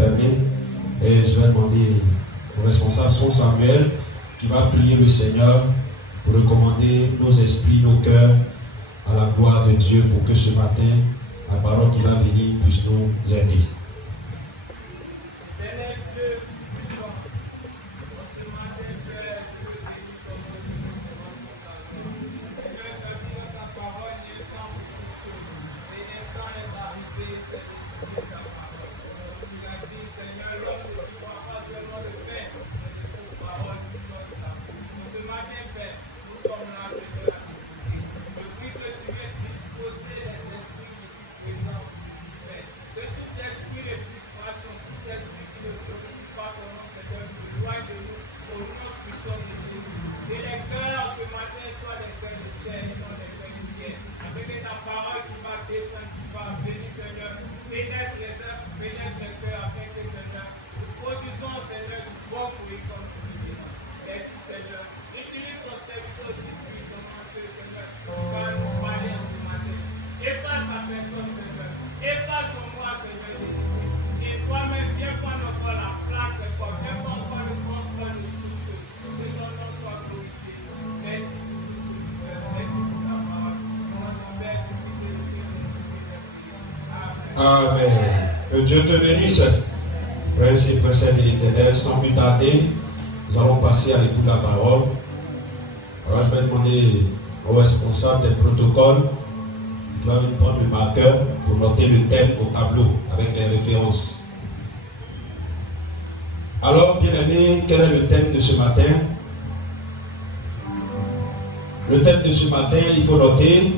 fermés. Et je vais demander au responsable, son Samuel, qui va prier le Seigneur pour recommander nos esprits, nos cœurs à la gloire de Dieu pour que ce matin, la parole qui va venir puisse nous aider. Amen. Que Dieu te bénisse. Prince et princesse de l'Éternel, sans plus tarder, nous allons passer à l'écoute de la parole. Alors je vais demander au responsable des protocoles qui va venir prendre le marqueur pour noter le thème au tableau avec les références. Alors, bien aimé, quel est le thème de ce matin? Le thème de ce matin, il faut noter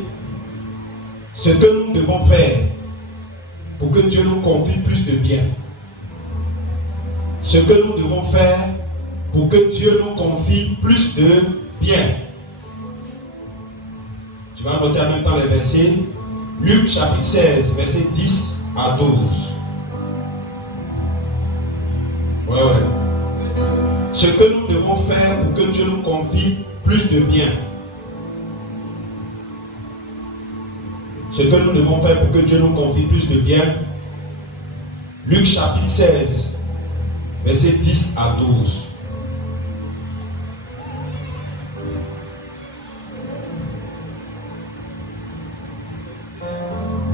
ce que nous devons faire pour que Dieu nous confie plus de bien. Ce que nous devons faire pour que Dieu nous confie plus de bien. Tu vas noter en même temps les versets. Luc chapitre 16, versets 10 à 12. Ouais. Ce que nous devons faire pour que Dieu nous confie plus de bien. Ce que nous devons faire pour que Dieu nous confie plus de bien. Luc chapitre 16, versets 10 à 12.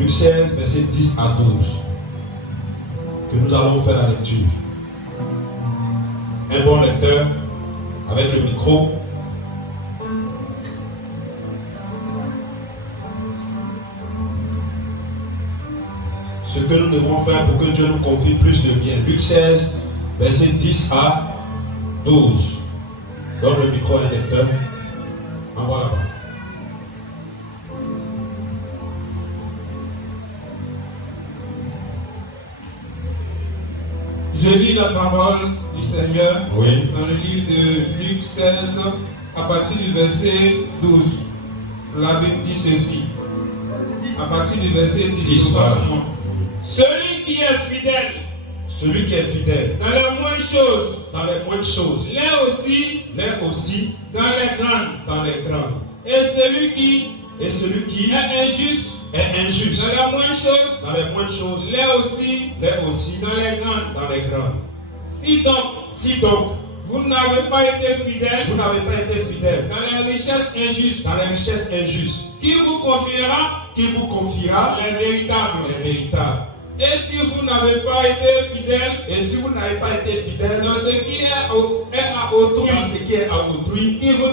Luc 16, versets 10 à 12. Que nous allons faire la lecture. Un bon lecteur avec le micro. Ce que nous devons faire pour que Dieu nous confie plus de bien. Luc 16, versets 10 à 12. Donne le micro à un lecteur. Envoie là-bas. Je lis la parole du Seigneur dans le livre de Luc 16 à partir du verset 12. La Bible dit ceci. À partir du verset 10. Celui qui est fidèle dans les moindres choses, l'est aussi dans les grandes. Et celui qui est injuste dans les moindres choses, l'est aussi dans les grandes. Si donc vous n'avez pas été fidèle dans les richesses injustes, qui vous confiera les véritables. Et si vous n'avez pas été fidèle dans ce qui est à autrui, qui vous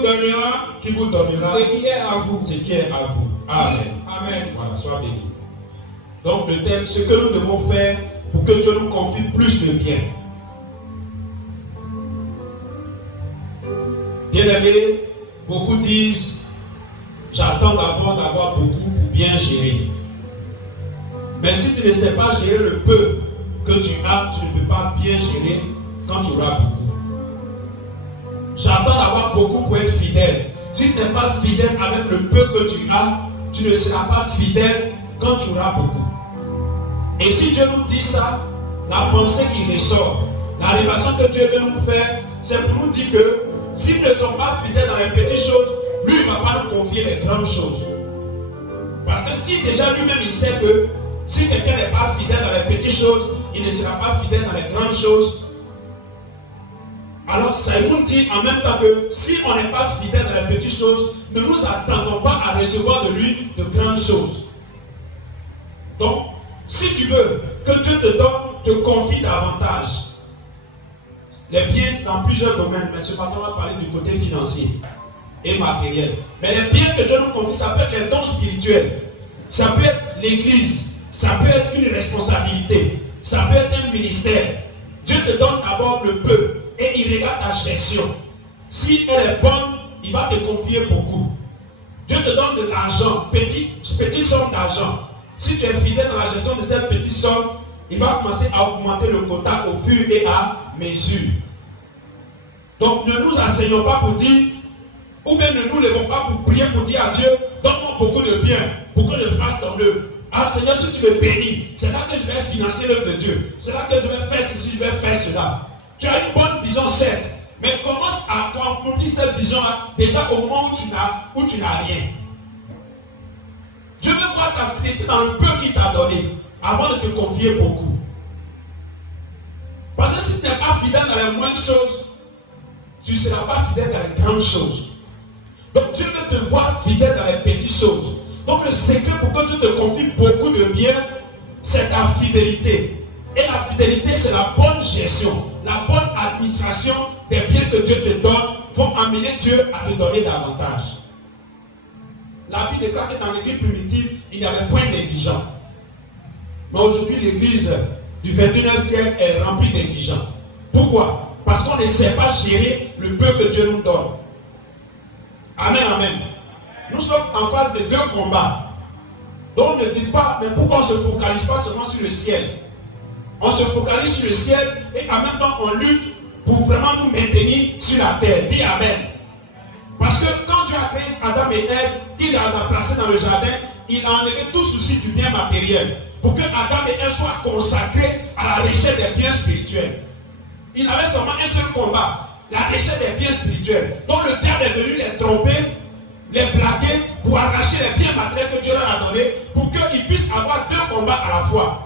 donnera ce qui est à vous. Amen. Voilà, sois béni. Donc le thème, ce que nous devons faire pour que Dieu nous confie plus de bien. Bien aimé, beaucoup disent, j'attends d'abord d'avoir beaucoup pour bien gérer. Mais si tu ne sais pas gérer le peu que tu as, tu ne peux pas bien gérer quand tu auras beaucoup. J'attends d'avoir beaucoup pour être fidèle. Si tu n'es pas fidèle avec le peu que tu as, tu ne seras pas fidèle quand tu auras beaucoup. Et si Dieu nous dit ça, la pensée qui ressort, la révélation que Dieu veut nous faire, c'est pour nous dire que s'ils ne sont pas fidèles dans les petites choses, lui ne va pas nous confier les grandes choses. Parce que si déjà lui-même il sait que si quelqu'un n'est pas fidèle dans les petites choses, il ne sera pas fidèle dans les grandes choses. Alors Simon dit en même temps que si on n'est pas fidèle dans les petites choses, ne nous attendons pas à recevoir de lui de grandes choses. Donc, si tu veux que Dieu te confie davantage, les biens c'est dans plusieurs domaines, mais ce matin on va parler du côté financier et matériel. Mais les biens que Dieu nous confie, ça peut être les dons spirituels, ça peut être l'église, ça peut être une responsabilité, ça peut être un ministère. Dieu te donne d'abord le peu et il regarde ta gestion. Si elle est bonne, il va te confier beaucoup. Dieu te donne de l'argent, petite somme d'argent. Si tu es fidèle dans la gestion de cette petite somme, il va commencer à augmenter le quota au fur et à mesure. Donc ne nous asseyons pas pour dire, ou bien ne nous levons pas pour prier, pour dire à Dieu, donne-moi beaucoup de biens, pour que je fasse ton œuvre. Alors Seigneur, si tu me bénis, c'est là que je vais financer l'œuvre de Dieu. C'est là que je vais faire ceci, je vais faire cela. Tu as une bonne vision, certes, mais commence à accomplir cette vision-là déjà au moment où tu n'as rien. Dieu veut voir ta fidélité dans le peu qu'il t'a donné, avant de te confier beaucoup. Parce que si tu n'es pas fidèle dans les moindres choses, tu ne seras pas fidèle dans les grandes choses. Donc Dieu veut te voir fidèle dans les petites choses. Donc le secret pour que Dieu te confie beaucoup de biens, c'est ta fidélité. Et la fidélité, c'est la bonne gestion, la bonne administration des biens que Dieu te donne vont amener Dieu à te donner davantage. La Bible déclare que dans l'église primitive, il n'y avait point d'indigents. Mais aujourd'hui, l'église du 21e siècle est remplie d'indigents. Pourquoi? Parce qu'on ne sait pas gérer le peu que Dieu nous donne. Amen, amen. Nous sommes en face de deux combats. Donc ne dites pas, mais pourquoi on ne se focalise pas seulement sur le ciel? On se focalise sur le ciel et en même temps on lutte pour vraiment nous maintenir sur la terre. Dis amen. Parce que quand Dieu a créé Adam et Ève, qu'il les a placés dans le jardin, il a enlevé tout souci du bien matériel. Pour que Adam et Ève soient consacrés à la recherche des biens spirituels. Il avait seulement un seul combat, la recherche des biens spirituels. Donc le diable est venu les tromper, les blaguer pour arracher les biens matériels que Dieu leur a donnés, pour qu'ils puissent avoir deux combats à la fois.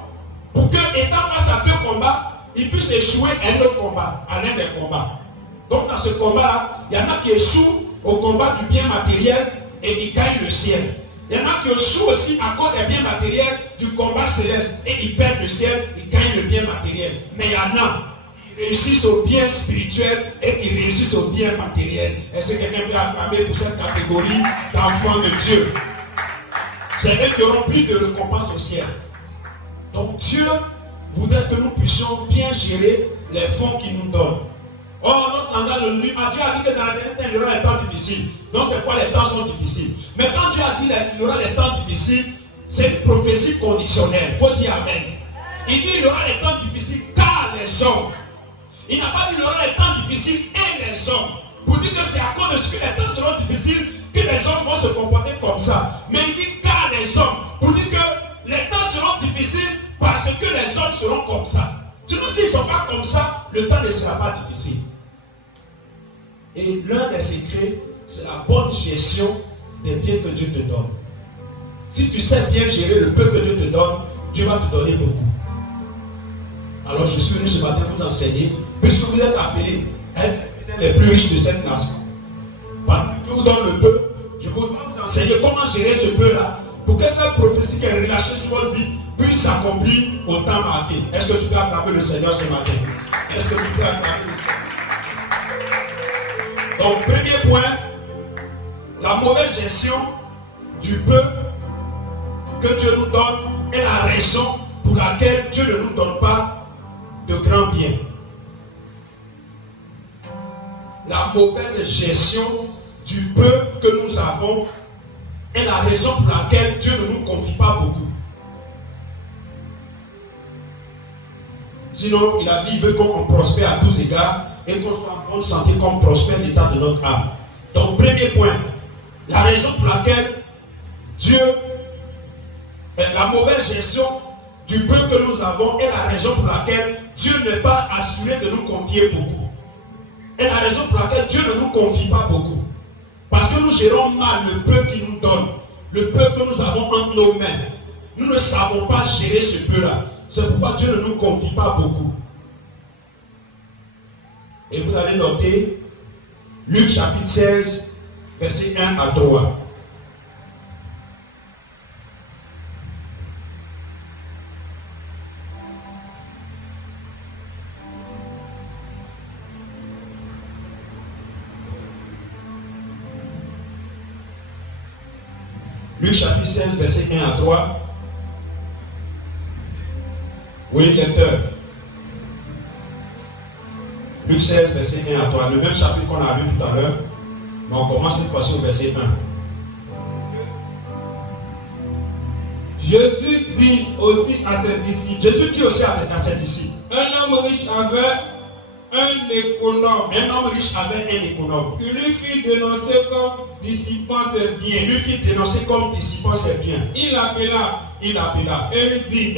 Pour que, étant face à deux combats, ils puissent échouer à un autre combat, à l'un des combats. Donc dans ce combat-là, il y en a qui échouent au combat du bien matériel et ils gagnent le ciel. Il y en a qui échouent aussi à cause des biens matériels du combat céleste et ils perdent le ciel, ils gagnent le bien matériel. Mais il y en a qui réussissent au bien spirituel et qui réussissent au bien matériel. Est-ce que quelqu'un peut acclamer pour cette catégorie d'enfants de Dieu? C'est eux qui auront plus de récompenses au ciel. Donc Dieu voudrait que nous puissions bien gérer les fonds qu'il nous donne. Or, notre langage aujourd'hui, Dieu a dit que dans la dernière temps, il y aura les temps difficiles. Donc, c'est quoi les temps sont difficiles? Mais quand Dieu a dit qu'il y aura les temps difficiles, c'est une prophétie conditionnelle. Il faut dire amen. Il dit qu'il y aura les temps difficiles car les hommes. Il n'a pas dit qu'il y aura les temps difficiles et les hommes. Pour dire que c'est à cause de ce que les temps seront difficiles que les hommes vont se comporter comme ça. Mais il dit car les hommes. Pour dire que les temps seront difficiles parce que les hommes seront comme ça. Sinon, s'ils ne sont pas comme ça, le temps ne sera pas difficile. Et l'un des secrets, c'est la bonne gestion des biens que Dieu te donne. Si tu sais bien gérer le peu que Dieu te donne, Dieu va te donner beaucoup. Alors je suis venu ce matin vous enseigner, puisque vous êtes appelés à être les plus riches de cette nation. Je vous donne le peu, je vais vous enseigner comment gérer ce peu-là, pour que cette prophétie qui est relâchée sur votre vie puisse s'accomplir au temps marqué. Est-ce que tu peux acclamer le Seigneur ce matin? Est-ce que tu peux acclamer le Seigneur? Donc, premier point, la mauvaise gestion du peu que Dieu nous donne est la raison pour laquelle Dieu ne nous donne pas de grands biens. La mauvaise gestion du peu que nous avons est la raison pour laquelle Dieu ne nous confie pas beaucoup. Sinon, il a dit qu'il veut qu'on prospère à tous égards et qu'on soit en bonne santé, qu'on prospère l'état de notre âme. Donc, premier point, la raison pour laquelle la mauvaise gestion du peu que nous avons est la raison pour laquelle Dieu n'est pas assuré de nous confier beaucoup. Et la raison pour laquelle Dieu ne nous confie pas beaucoup. Parce que nous gérons mal le peu qu'il nous donne, le peu que nous avons entre nos mains. Nous ne savons pas gérer ce peu-là. C'est pourquoi Dieu ne nous confie pas beaucoup. Et vous allez noter Luc chapitre 16, verset 1 à 3. Luc chapitre 16, verset 1 à 3. Oui, lecteur. Luc 16, verset 1 à 3. Le même chapitre qu'on a vu tout à l'heure. Mais on commence cette fois-ci au verset 1. Jésus dit aussi à ses disciples. Jésus dit aussi à ses disciples. Un homme riche avait un économe. Un homme riche avait un économe. Il lui fit dénoncer comme dissipant ses biens. Il lui fit dénoncer comme dissipant ses biens. Il l'appela et lui dit,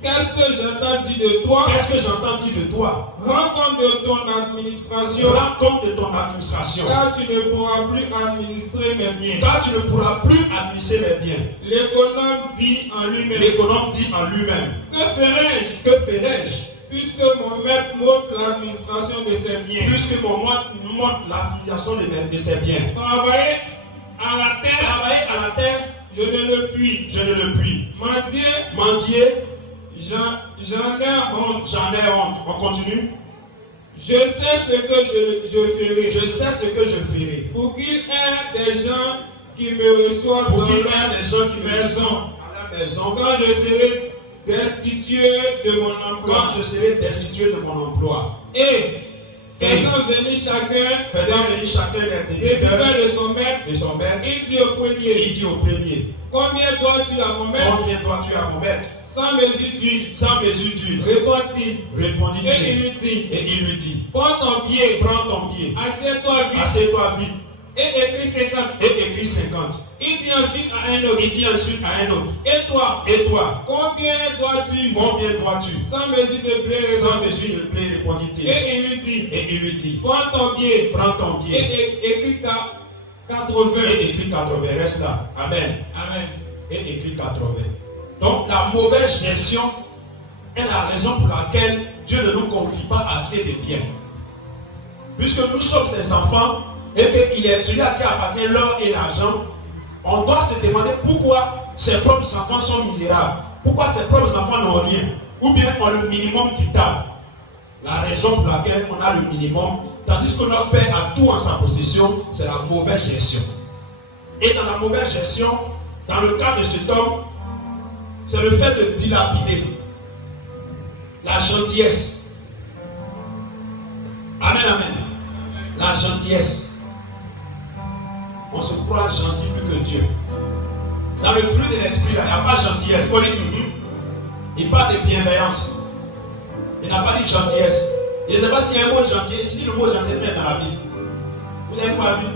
qu'est-ce que j'entends dire de toi? Qu'est-ce que j'entends dire de toi? Rends compte de ton administration. Rends compte de ton administration. Car tu ne pourras plus administrer mes biens. Car tu ne pourras plus administrer mes biens. L'économe dit en lui-même. L'économe dit en lui-même. Que ferai-je? Que ferai-je? Puisque mon maître m'ôte l'administration de ses biens. Puisque mon maître m'ôte l'administration de ses biens. Travailler à la terre, je ne le puis. Mendier, j'en ai honte. On continue. Je sais ce que je ferai. Pour qu'il y ait des gens qui me reçoivent dans la maison. Quand je serai destitué de mon emploi. Et faisant venir chacun des débiteurs de son maître, il dit au premier, combien dois-tu à mon maître? 100 mesures d'huile. Répondit-il. Et il lui dit, prends ton pied, assieds-toi vite. Et écris 50. Il dit ensuite à un autre. Et toi, combien dois-tu? 100 mesures de blé, répondit-il. Et il lui dit, prends ton pied. Et écris 80. Reste là. Amen. Et écris 80. Donc la mauvaise gestion est la raison pour laquelle Dieu ne nous confie pas assez de biens. Puisque nous sommes ses enfants et qu'il est celui à qui appartient l'or et l'argent, on doit se demander pourquoi ses propres enfants sont misérables, pourquoi ses propres enfants n'ont rien, ou bien ont le minimum vital. La raison pour laquelle on a le minimum, tandis que notre Père a tout en sa possession, c'est la mauvaise gestion. Et dans la mauvaise gestion, dans le cas de cet homme, c'est le fait de dilapider la gentillesse. Amen. La gentillesse. On se croit gentil plus que Dieu. Dans le fruit de l'esprit, il n'y a pas de gentillesse. Il faut dire, il parle de bienveillance. Il n'a pas dit gentillesse. Je ne sais pas s'il y a un mot gentil, si le mot gentillesse est dans la Bible. Vous l'avez pas vu?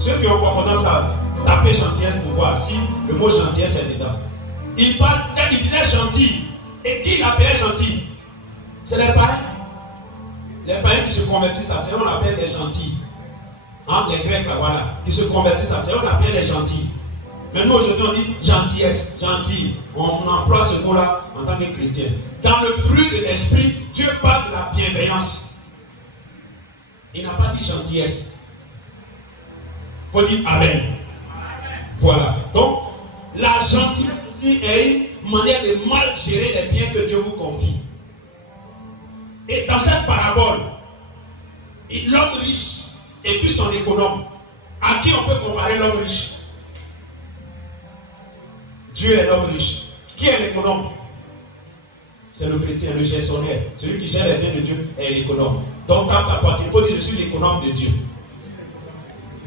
Ceux qui ont tendance à taper gentillesse pour voir si le mot gentillesse est dedans. Il parle, quand il disait gentil, et qui l'appelait gentil? C'est les païens. Les païens qui se convertissent à ça, on l'appelle les gentils. Les Grecs, là, voilà, qui se convertissent à ça, on l'appelle les gentils. Mais nous, aujourd'hui, on dit gentillesse, gentil. On emploie ce mot-là en tant que chrétien. Dans le fruit de l'esprit, Dieu parle de la bienveillance. Il n'a pas dit gentillesse. Il faut dire Amen. Voilà. Donc, la gentillesse ici est une manière de mal gérer les biens que Dieu vous confie. Et dans cette parabole, l'homme riche et puis son économe, à qui on peut comparer l'homme riche? Dieu est l'homme riche. Qui est l'économe? C'est le chrétien, le gestionnaire. Celui qui gère les biens de Dieu est l'économe. Donc, quand ta partie, il faut dire je suis l'économe de Dieu.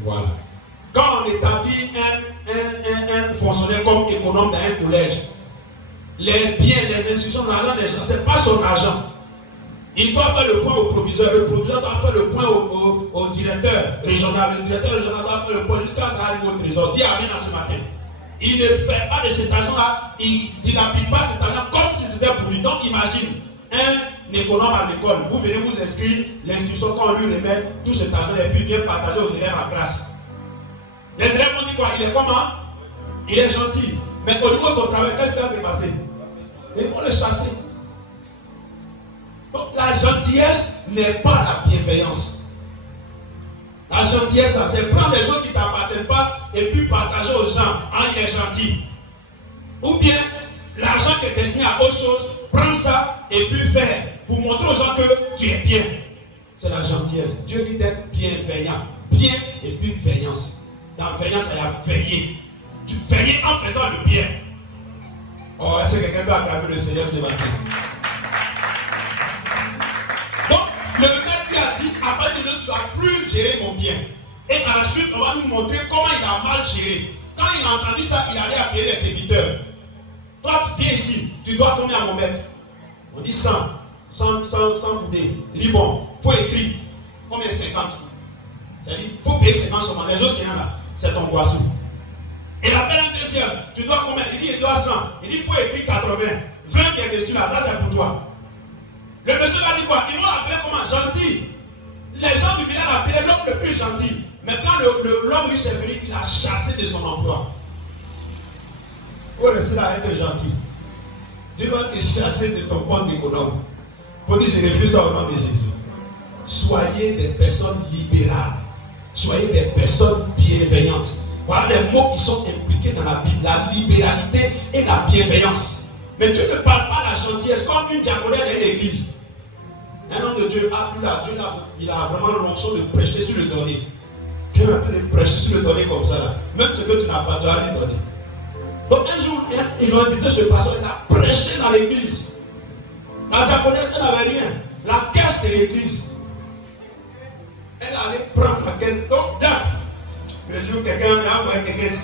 Voilà. Quand on établit un fonctionnaire comme économe dans un collège, les biens, les institutions, l'argent des gens, ce n'est pas son argent. Il doit faire le point au proviseur, le proviseur doit faire le point au directeur régional, le directeur régional doit faire le point jusqu'à ça arrive au trésor. Dis Amen à ce matin. Il ne fait pas de cet argent-là, il n'applique pas cet argent comme si c'était pour lui. Donc imagine, un économe à l'école, vous venez vous inscrire, l'instruction qu'on lui remet, tout cet argent et puis vient partager aux élèves en classe. Les élèves ont dit quoi? Il est comment? Il est gentil. Mais au niveau de son travail, qu'est-ce qui va se passer? Et ils vont le chasser. Donc la gentillesse n'est pas la bienveillance. La gentillesse, c'est prendre les gens qui ne t'appartiennent pas et puis partager aux gens. Ah, il est gentil. Ou bien, l'argent qui est destiné à autre chose, prendre ça et puis faire pour montrer aux gens que tu es bien. C'est la gentillesse. Dieu dit d'être bienveillant. Bien et puis veillance. Dans veillance, il y a veiller. Tu veilles en faisant le bien. Oh, est-ce que quelqu'un peut acclamer le Seigneur ce matin? Donc, le maître lui a dit, à partir de là, tu ne vas plus gérer mon bien. Et par la suite, on va nous montrer comment il a mal géré. Quand il a entendu ça, il allait appeler les débiteurs. Toi, tu viens ici, tu dois combien à mon maître? On dit 100 bouteilles. Il dit bon, il faut écrire. Combien? 50. C'est-à-dire, il faut payer 50 sur les autres, c'est là. C'est ton poisson. Il appelle un deuxième. Tu dois combien? Il dit, il doit 100. Il dit, il faut écrire 80. 20 qui est dessus là, ça c'est pour toi. Le monsieur va dire quoi? Ils vont l'appeler comment? Gentil. Les gens du village l'appelaient l'homme le plus gentil. Mais quand l'homme riche est venu, il a chassé de son emploi. Il faut rester là être gentil. Dieu va te chasser de ton poste d'économe. Pour dire, je refuse ça au nom de Jésus. Soyez des personnes libérales. Soyez des personnes bienveillantes. Voilà les mots qui sont impliqués dans la Bible. La libéralité et la bienveillance. Mais Dieu ne parle pas de la gentillesse comme une diaconale dans l'église. Un homme de Dieu, il a vraiment l'onction de prêcher sur le donné. Quelqu'un est en train de prêcher sur le donné comme ça. Là. Même ce que tu n'as pas, tu as lui donné. Donc un jour, ils ont invité ce pasteur, il a prêché dans l'église. La diaconesse, elle n'avait rien. La caisse de l'église. Elle allait prendre la caisse. Donc, le jour où quelqu'un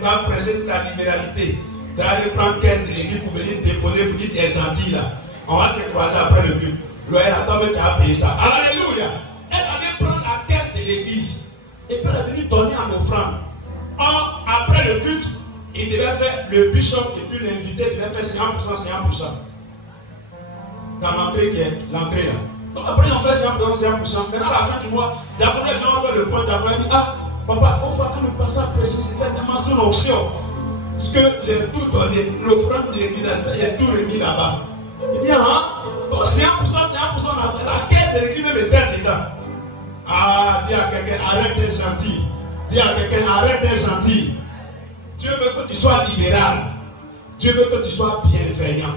va prêcher sur la libéralité, tu allais prendre la caisse de l'église pour venir déposer, pour dire tu es gentil là. On va se croiser après le culte. Loyer, attends, mais tu as payé ça. Alléluia. Elle allait prendre la caisse de l'église. Et puis elle est venue donner en offrande. Après le culte, il devait faire le bishop et puis l'invité devait faire 50%. Dans l'entrée qui est l'entrée là. Donc après ils ont fait 50%. Maintenant à la fin du mois, Diaconé vient faire le point. Diaconé dit, ah, papa, on va quand le pasteur prêcher, j'étais tellement sur l'onction. Parce que j'ai tout donné. L'offrande de l'église, il y a tout remis là-bas. Il dit, ah, donc 50%, la caisse de l'église même était dedans. Ah, dis à quelqu'un, arrête d'être gentil. Dis à quelqu'un, arrête d'être gentil. Dieu veut que tu sois libéral. Dieu veut que tu sois bienveillant.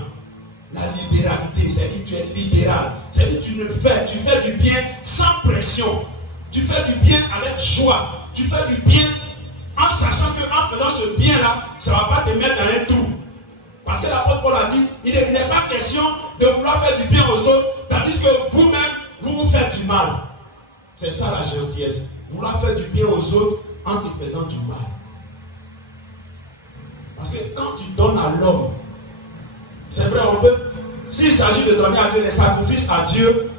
La libéralité, c'est-à-dire que tu es libéral. C'est-à-dire que tu fais du bien sans pression. Tu fais du bien avec joie. Tu fais du bien en sachant qu'en faisant ce bien-là, ça ne va pas te mettre dans un trou. Parce que l'apôtre Paul a dit, il n'est pas question de vouloir faire du bien aux autres, tandis que vous-même, vous faites du mal. C'est ça la gentillesse. Vouloir faire du bien aux autres en te faisant du mal. Parce que quand tu donnes à l'homme, c'est vrai, on peut, s'il s'agit de donner à Dieu des sacrifices à Dieu,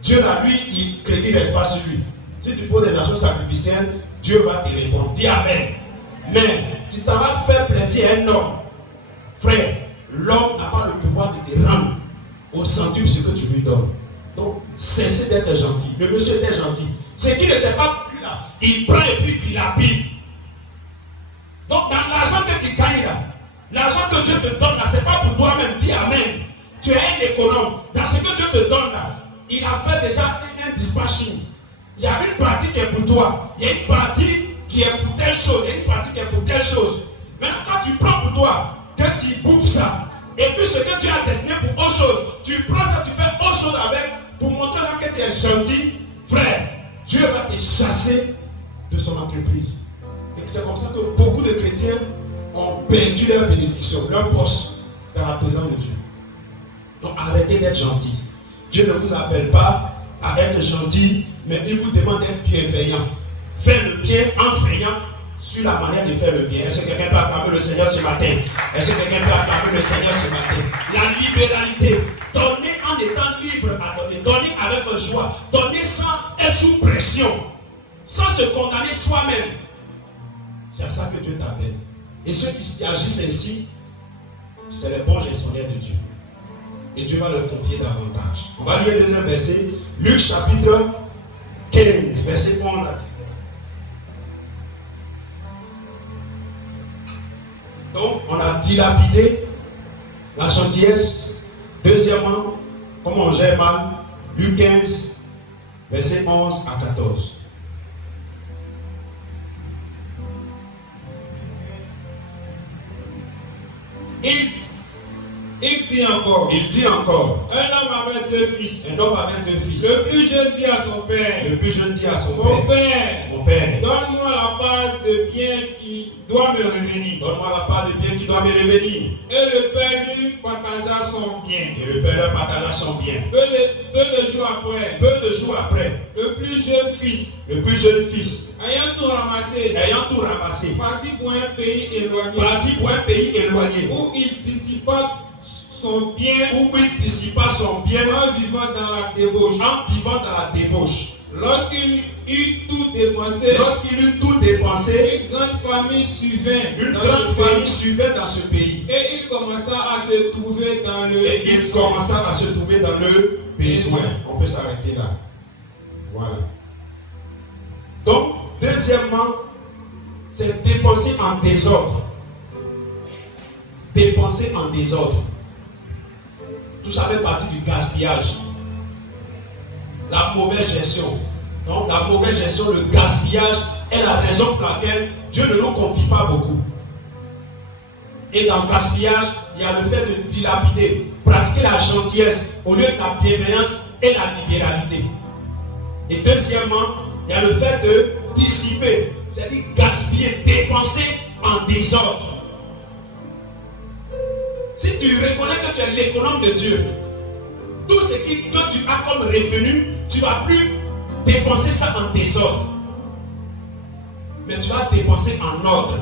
Dieu là, lui, il crédit l'espace sur lui. Si tu poses des actions sacrificielles, Dieu va te répondre. Dis Amen. Mais tu t'en vas faire plaisir à un homme. Frère, l'homme n'a pas le pouvoir de te rendre au centuple ce que tu lui donnes. Donc, cessez d'être gentil. Le monsieur était gentil. Ce qui n'était pas plus là, il prend et puis il lapide. Donc, dans l'argent que tu gagnes là, l'argent que Dieu te donne là, ce n'est pas pour toi-même. Dis Amen. Tu es un économe. Dans ce que Dieu te donne là, il a fait déjà un dispatching. Il y a une partie qui est pour toi. Il y a une partie qui est pour telle chose. Il y a une partie qui est pour telle chose. Maintenant, quand tu prends pour toi, que tu bouffes ça, et puis ce que Dieu a destiné pour autre chose, tu prends ça, tu fais autre chose avec, pour montrer que tu es gentil, frère, Dieu va te chasser de son entreprise. Et c'est comme ça que beaucoup de chrétiens ont perdu leur bénédiction, leur poste dans la présence de Dieu. Donc arrêtez d'être gentil. Dieu ne vous appelle pas à être gentil, mais il vous demande d'être bienveillant. Faire le bien en veillant sur la manière de faire le bien. Est-ce que quelqu'un peut acclamer le Seigneur ce matin? Est-ce que quelqu'un peut acclamer le Seigneur ce matin? La libéralité. Donner en étant libre à donner. Donner avec joie. Donner sans être sous pression. Sans se condamner soi-même. C'est à ça que Dieu t'appelle. Et ceux qui agissent ainsi, c'est les bons gestionnaires de Dieu. Et Dieu va leur confier davantage. On va lire le deuxième verset. Luc chapitre 15, verset 1. Donc, on a dilapidé la gentillesse, Deuxièmement, comment on gère mal? Luc 15, versets 11 à 14. Il dit encore, un homme avait deux fils. Le plus jeune dit à son père, mon père, donne-moi la part de bien qui doit me revenir. Et le père lui partagea son bien. Peu de jours après, le plus jeune fils, ayant tout ramassé, partit pour un pays éloigné, où il dissipa son bien, en vivant dans la débauche. Lorsqu'il eut tout dépensé, une grande famille suivait dans ce pays. Et il commença à se trouver dans le besoin. On peut s'arrêter là. Voilà. Donc, deuxièmement, c'est dépenser en désordre. Dépenser en désordre. Tout ça fait partie du gaspillage. La mauvaise gestion. Donc la mauvaise gestion, le gaspillage est la raison pour laquelle Dieu ne nous confie pas beaucoup. Et dans le gaspillage, il y a le fait de dilapider, pratiquer la gentillesse au lieu de la bienveillance et la libéralité. Et deuxièmement, il y a le fait de dissiper, c'est-à-dire gaspiller, dépenser en désordre. Si tu reconnais que tu es l'économe de Dieu, tout ce que tu as comme revenu, tu ne vas plus dépenser ça en désordre. Mais tu vas dépenser en ordre.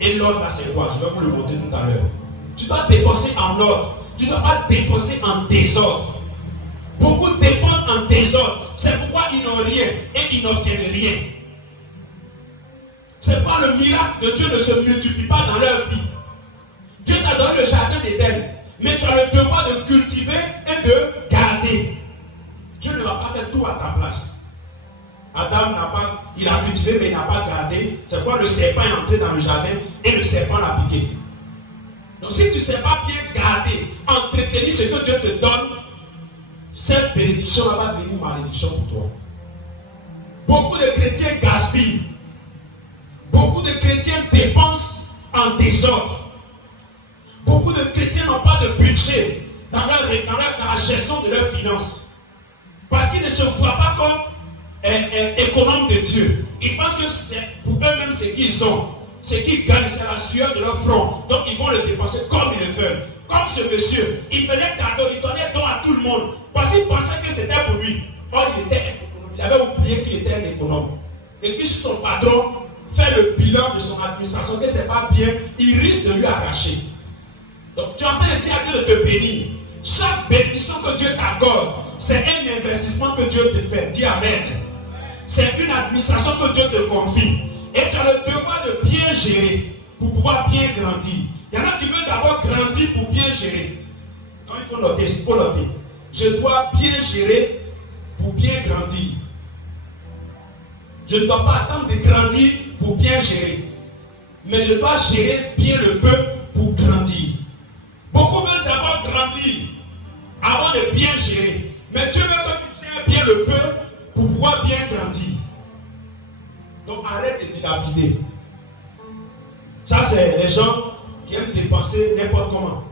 Et l'ordre, c'est quoi? Je vais vous le montrer tout à l'heure. Tu dois dépenser en ordre. Tu ne dois pas dépenser en désordre. Beaucoup dépensent en désordre. C'est pourquoi ils n'ont rien et ils n'obtiennent rien. C'est pas le miracle de Dieu ne se multiplie pas dans leur vie. Dieu t'a donné le jardin d'Éden, mais tu as le devoir de cultiver et de garder. Dieu ne va pas faire tout à ta place. Adam il a cultivé mais il n'a pas gardé. C'est pourquoi le serpent est entré dans le jardin et le serpent l'a piqué. Donc si tu ne sais pas bien garder, entretenir ce que Dieu te donne, cette bénédiction va devenir une malédiction pour toi. Beaucoup de chrétiens gaspillent. Beaucoup de chrétiens dépensent en désordre. Beaucoup de chrétiens n'ont pas de budget dans la gestion de leurs finances. Parce qu'ils ne se voient pas comme économes de Dieu. Ils pensent que c'est pour eux-mêmes ce qu'ils ont. Ce qu'ils gagnent, c'est la sueur de leur front. Donc ils vont le dépenser comme ils le veulent. Comme ce monsieur, il faisait cadeau, il donnait don à tout le monde. Parce qu'il pensait que c'était pour lui. Or, il avait oublié qu'il était un économe. Et puis si son patron fait le bilan de son administration, que ce n'est pas bien, il risque de lui arracher. Donc tu es en train de dire à Dieu de te bénir. Chaque bénédiction que Dieu t'accorde, c'est un investissement que Dieu te fait. Dis Amen. C'est une administration que Dieu te confie. Et tu as le devoir de bien gérer pour pouvoir bien grandir. Il y en a qui veulent d'abord grandir pour bien gérer. Non, il faut noter. Je dois bien gérer pour bien grandir. Je ne dois pas attendre de grandir pour bien gérer. Mais je dois gérer bien le peuple pour grandir. Beaucoup veulent d'abord grandir avant de bien gérer. Mais Dieu veut que tu gères bien le peuple pour pouvoir bien grandir. Donc arrête de dilapider. Ça, c'est les gens qui aiment dépenser n'importe comment.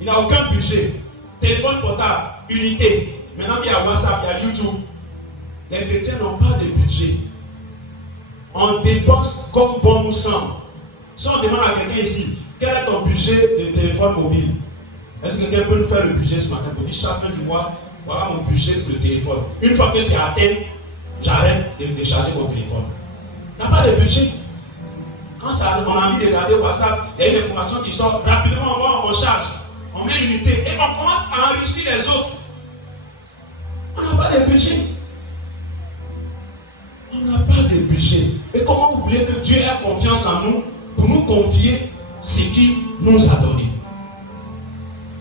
Il n'a aucun budget. Téléphone portable, unité. Maintenant qu'il y a WhatsApp, il y a YouTube. Les chrétiens n'ont pas de budget. On dépense comme bon nous semble. Si on demande à quelqu'un ici, quel est ton budget de téléphone mobile? Est-ce que quelqu'un peut nous faire le budget ce matin? Pour dire chaque fin du mois, voilà mon budget pour le téléphone. Une fois que c'est atteint, j'arrête de décharger mon téléphone. Il n'y a pas de budget. Quand on a envie de regarder WhatsApp, il y a une information qui sort, rapidement on recharge, on met l'unité et on commence à enrichir les autres. On n'a pas de budget. On n'a pas de budget. Et comment vous voulez que Dieu ait confiance en nous pour nous confier ce qu'il nous a donné?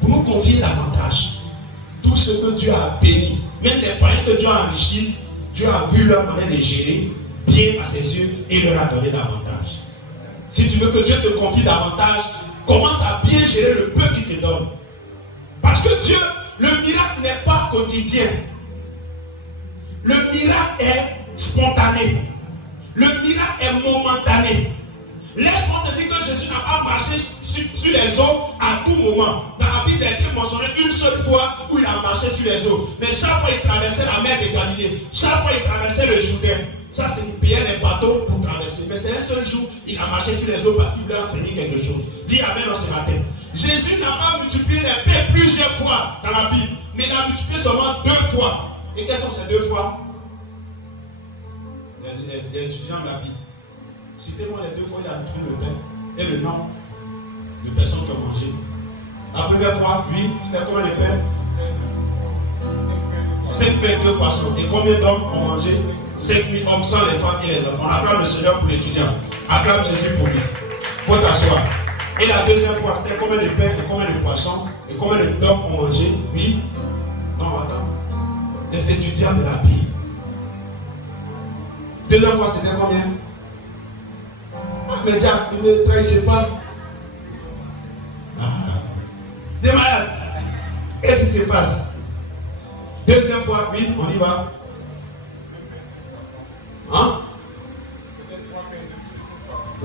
Pour nous confier davantage. Tout ce que Dieu a béni, même les païens que Dieu a enrichis, Dieu a vu leur manière de gérer bien à ses yeux et leur a donné davantage. Si tu veux que Dieu te confie davantage, commence à bien gérer le peu qu'il te donne. Parce que Dieu, le miracle n'est pas quotidien. Le miracle est spontané. Le miracle est momentané. Laisse-moi te dire que Jésus n'a pas marché sur les eaux à tout moment. Dans la Bible, il a été mentionné une seule fois où il a marché sur les eaux. Mais chaque fois, il traversait la mer de Galilée. Chaque fois, il traversait le Jourdain. Ça, c'est une prière des bateaux pour traverser. Mais c'est un seul jour, il a marché sur les eaux parce qu'il voulait enseigner quelque chose. Dis Amen dans ce matin. Jésus n'a pas multiplié les pains plusieurs fois dans la Bible. Mais il a multiplié seulement 2 fois. Et quelles sont ces 2 fois? Les étudiants de la Bible. Citez-moi les 2 fois il a multiplié le pain et le nombre de personnes qui ont mangé. La première fois, lui, c'était combien de pains? 5 pains et 2 poissons. Et combien d'hommes ont mangé? 5 000 hommes sans les femmes et les enfants. On acclame le Seigneur pour l'étudiant. Acclame Jésus pour lui. Faut t'asseoir. Et la deuxième fois, c'était combien de pains et combien de poissons? Et combien d'hommes ont mangé? Oui. Non, attends. Les étudiants de la Bible. Deuxième fois, c'était combien? Mais tiens, il ne trahissait pas. Des malades. Qu'est-ce qui se passe? Deuxième fois, oui, on y va. Hein?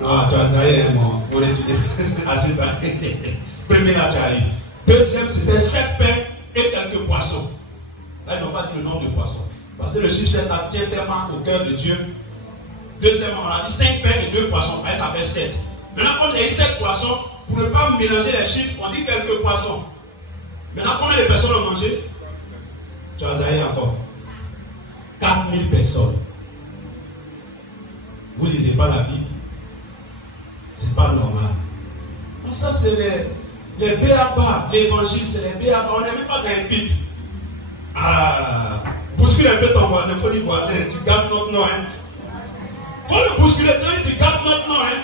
Non, tu as zaï, mon étudiant. Assez bas. Premier là, tu as eu. Deuxième, c'était 7 pains et quelques poissons. Là, ils n'ont pas dit le nombre de poissons. Parce que le chiffre 7 tient tellement au cœur de Dieu. Deuxièmement, on a dit 5 pains et 2 poissons. Là, ça fait 7. Maintenant, quand il y a 7 poissons, pour ne pas mélanger les chiffres, on dit quelques poissons. Maintenant, combien de personnes ont mangé? Tu as zaï encore. 4000 personnes. Vous ne lisez pas la Bible. C'est pas normal. Donc ça, c'est les béabas. L'évangile, c'est les béabas. On n'est même pas dans un pic. Ah, bouscule un peu ton voisin. Il faut dire voisin, tu gardes notre nom. Hein. Faut le bousculer, tu gardes notre nom. Hein.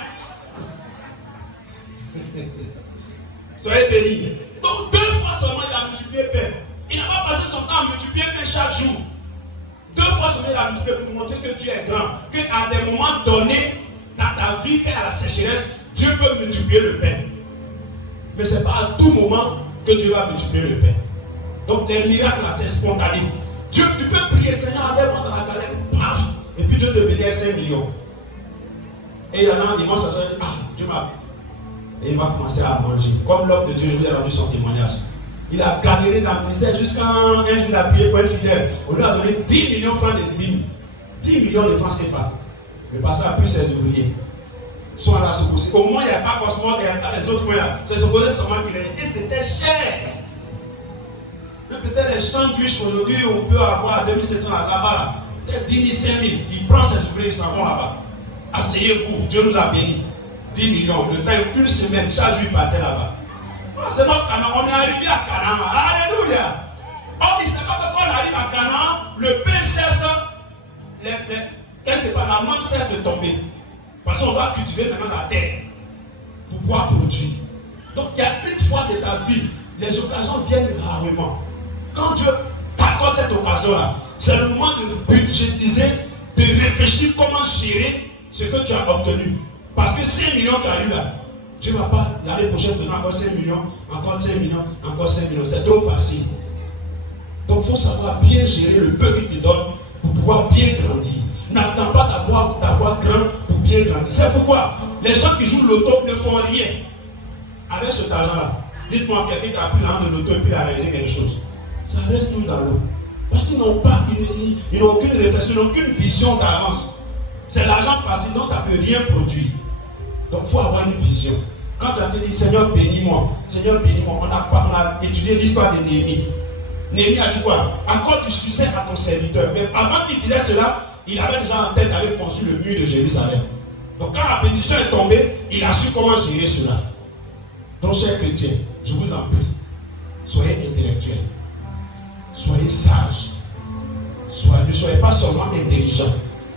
Soyez bénis. Donc 2 fois seulement il a multiplié pain. Il n'a pas passé son temps à multiplier pain chaque jour. 2 fois seulement il a multiplié pour montrer que Dieu est grand. Qu'à des moments donnés dans ta vie, quand il y a la sécheresse, Dieu peut multiplier le pain. Mais ce n'est pas à tout moment que Dieu va multiplier le pain. Donc les miracles là, c'est spontané. Dieu, tu peux prier, Seigneur, enlève-moi dans la galère, paf, et puis Dieu te bénit 5 millions. Et il y en a, ils vont s'asseoir et dire, ah, Dieu m'a. Et il va commencer à manger. Comme l'homme de Dieu, il a rendu son témoignage. Il a galéré dans le ministère jusqu'à un jour, il a prié pour un fidèle. On lui a donné 10 millions de francs de dîmes. 10 millions de francs CFA. Le pasteur a pris ses ouvriers. Ils sont à la Sokosi. Au moins, il n'y a pas Cosmo, il y a les autres moyens. C'est Sokosi seulement qui l'a dit. Et c'était cher. Mais peut-être les sandwichs aujourd'hui, on peut avoir à 2700 là-bas. Peut-être 10 000, 5 000. Il prend ses ouvriers, ils s'en vont là-bas. Asseyez-vous, Dieu nous a bénis. 10 millions. Le temps, une semaine, chaque jour, il partait là-bas. C'est notre Canaan. On est arrivé à Canaan. Alléluia. On dit, c'est pas que quand on arrive à Canaan, le pain cesse. Qu'est-ce que la manne cesse de tomber. Parce qu'on va cultiver maintenant la terre pour pouvoir produire. Donc il y a une fois de ta vie, les occasions viennent rarement. Quand Dieu t'accorde cette occasion-là, c'est le moment de budgétiser, de réfléchir comment gérer ce que tu as obtenu. Parce que 5 millions tu as eu là, Dieu ne va pas l'année prochaine donner encore 5 millions, encore 5 millions, encore 5 millions. C'est trop facile. Donc il faut savoir bien gérer le peu qu'il te donne pour pouvoir bien grandir. N'attends pas d'avoir grand pour bien grandir. C'est pourquoi les gens qui jouent l'auto ne font rien avec cet argent-là. Dites-moi quelqu'un qui a pris l'argent de l'auto et puis il a réalisé quelque chose. Ça reste tout dans l'eau. Parce qu'ils n'ont pas, ils n'ont aucune réflexion, ils n'ont aucune vision d'avance. C'est l'argent facile, donc ça ne peut rien produire. Donc il faut avoir une vision. Quand tu as dit Seigneur bénis-moi, Seigneur bénis-moi, on a étudié l'histoire de Néhémie. Néhémie a dit quoi? Accorde du succès à ton serviteur. Mais avant qu'il disait cela, il avait déjà en tête d'aller construire le mur de Jérusalem. Donc quand la bénédiction est tombée, il a su comment gérer cela. Donc chers chrétiens, je vous en prie, soyez intellectuels, soyez sages, ne soyez pas seulement intelligents,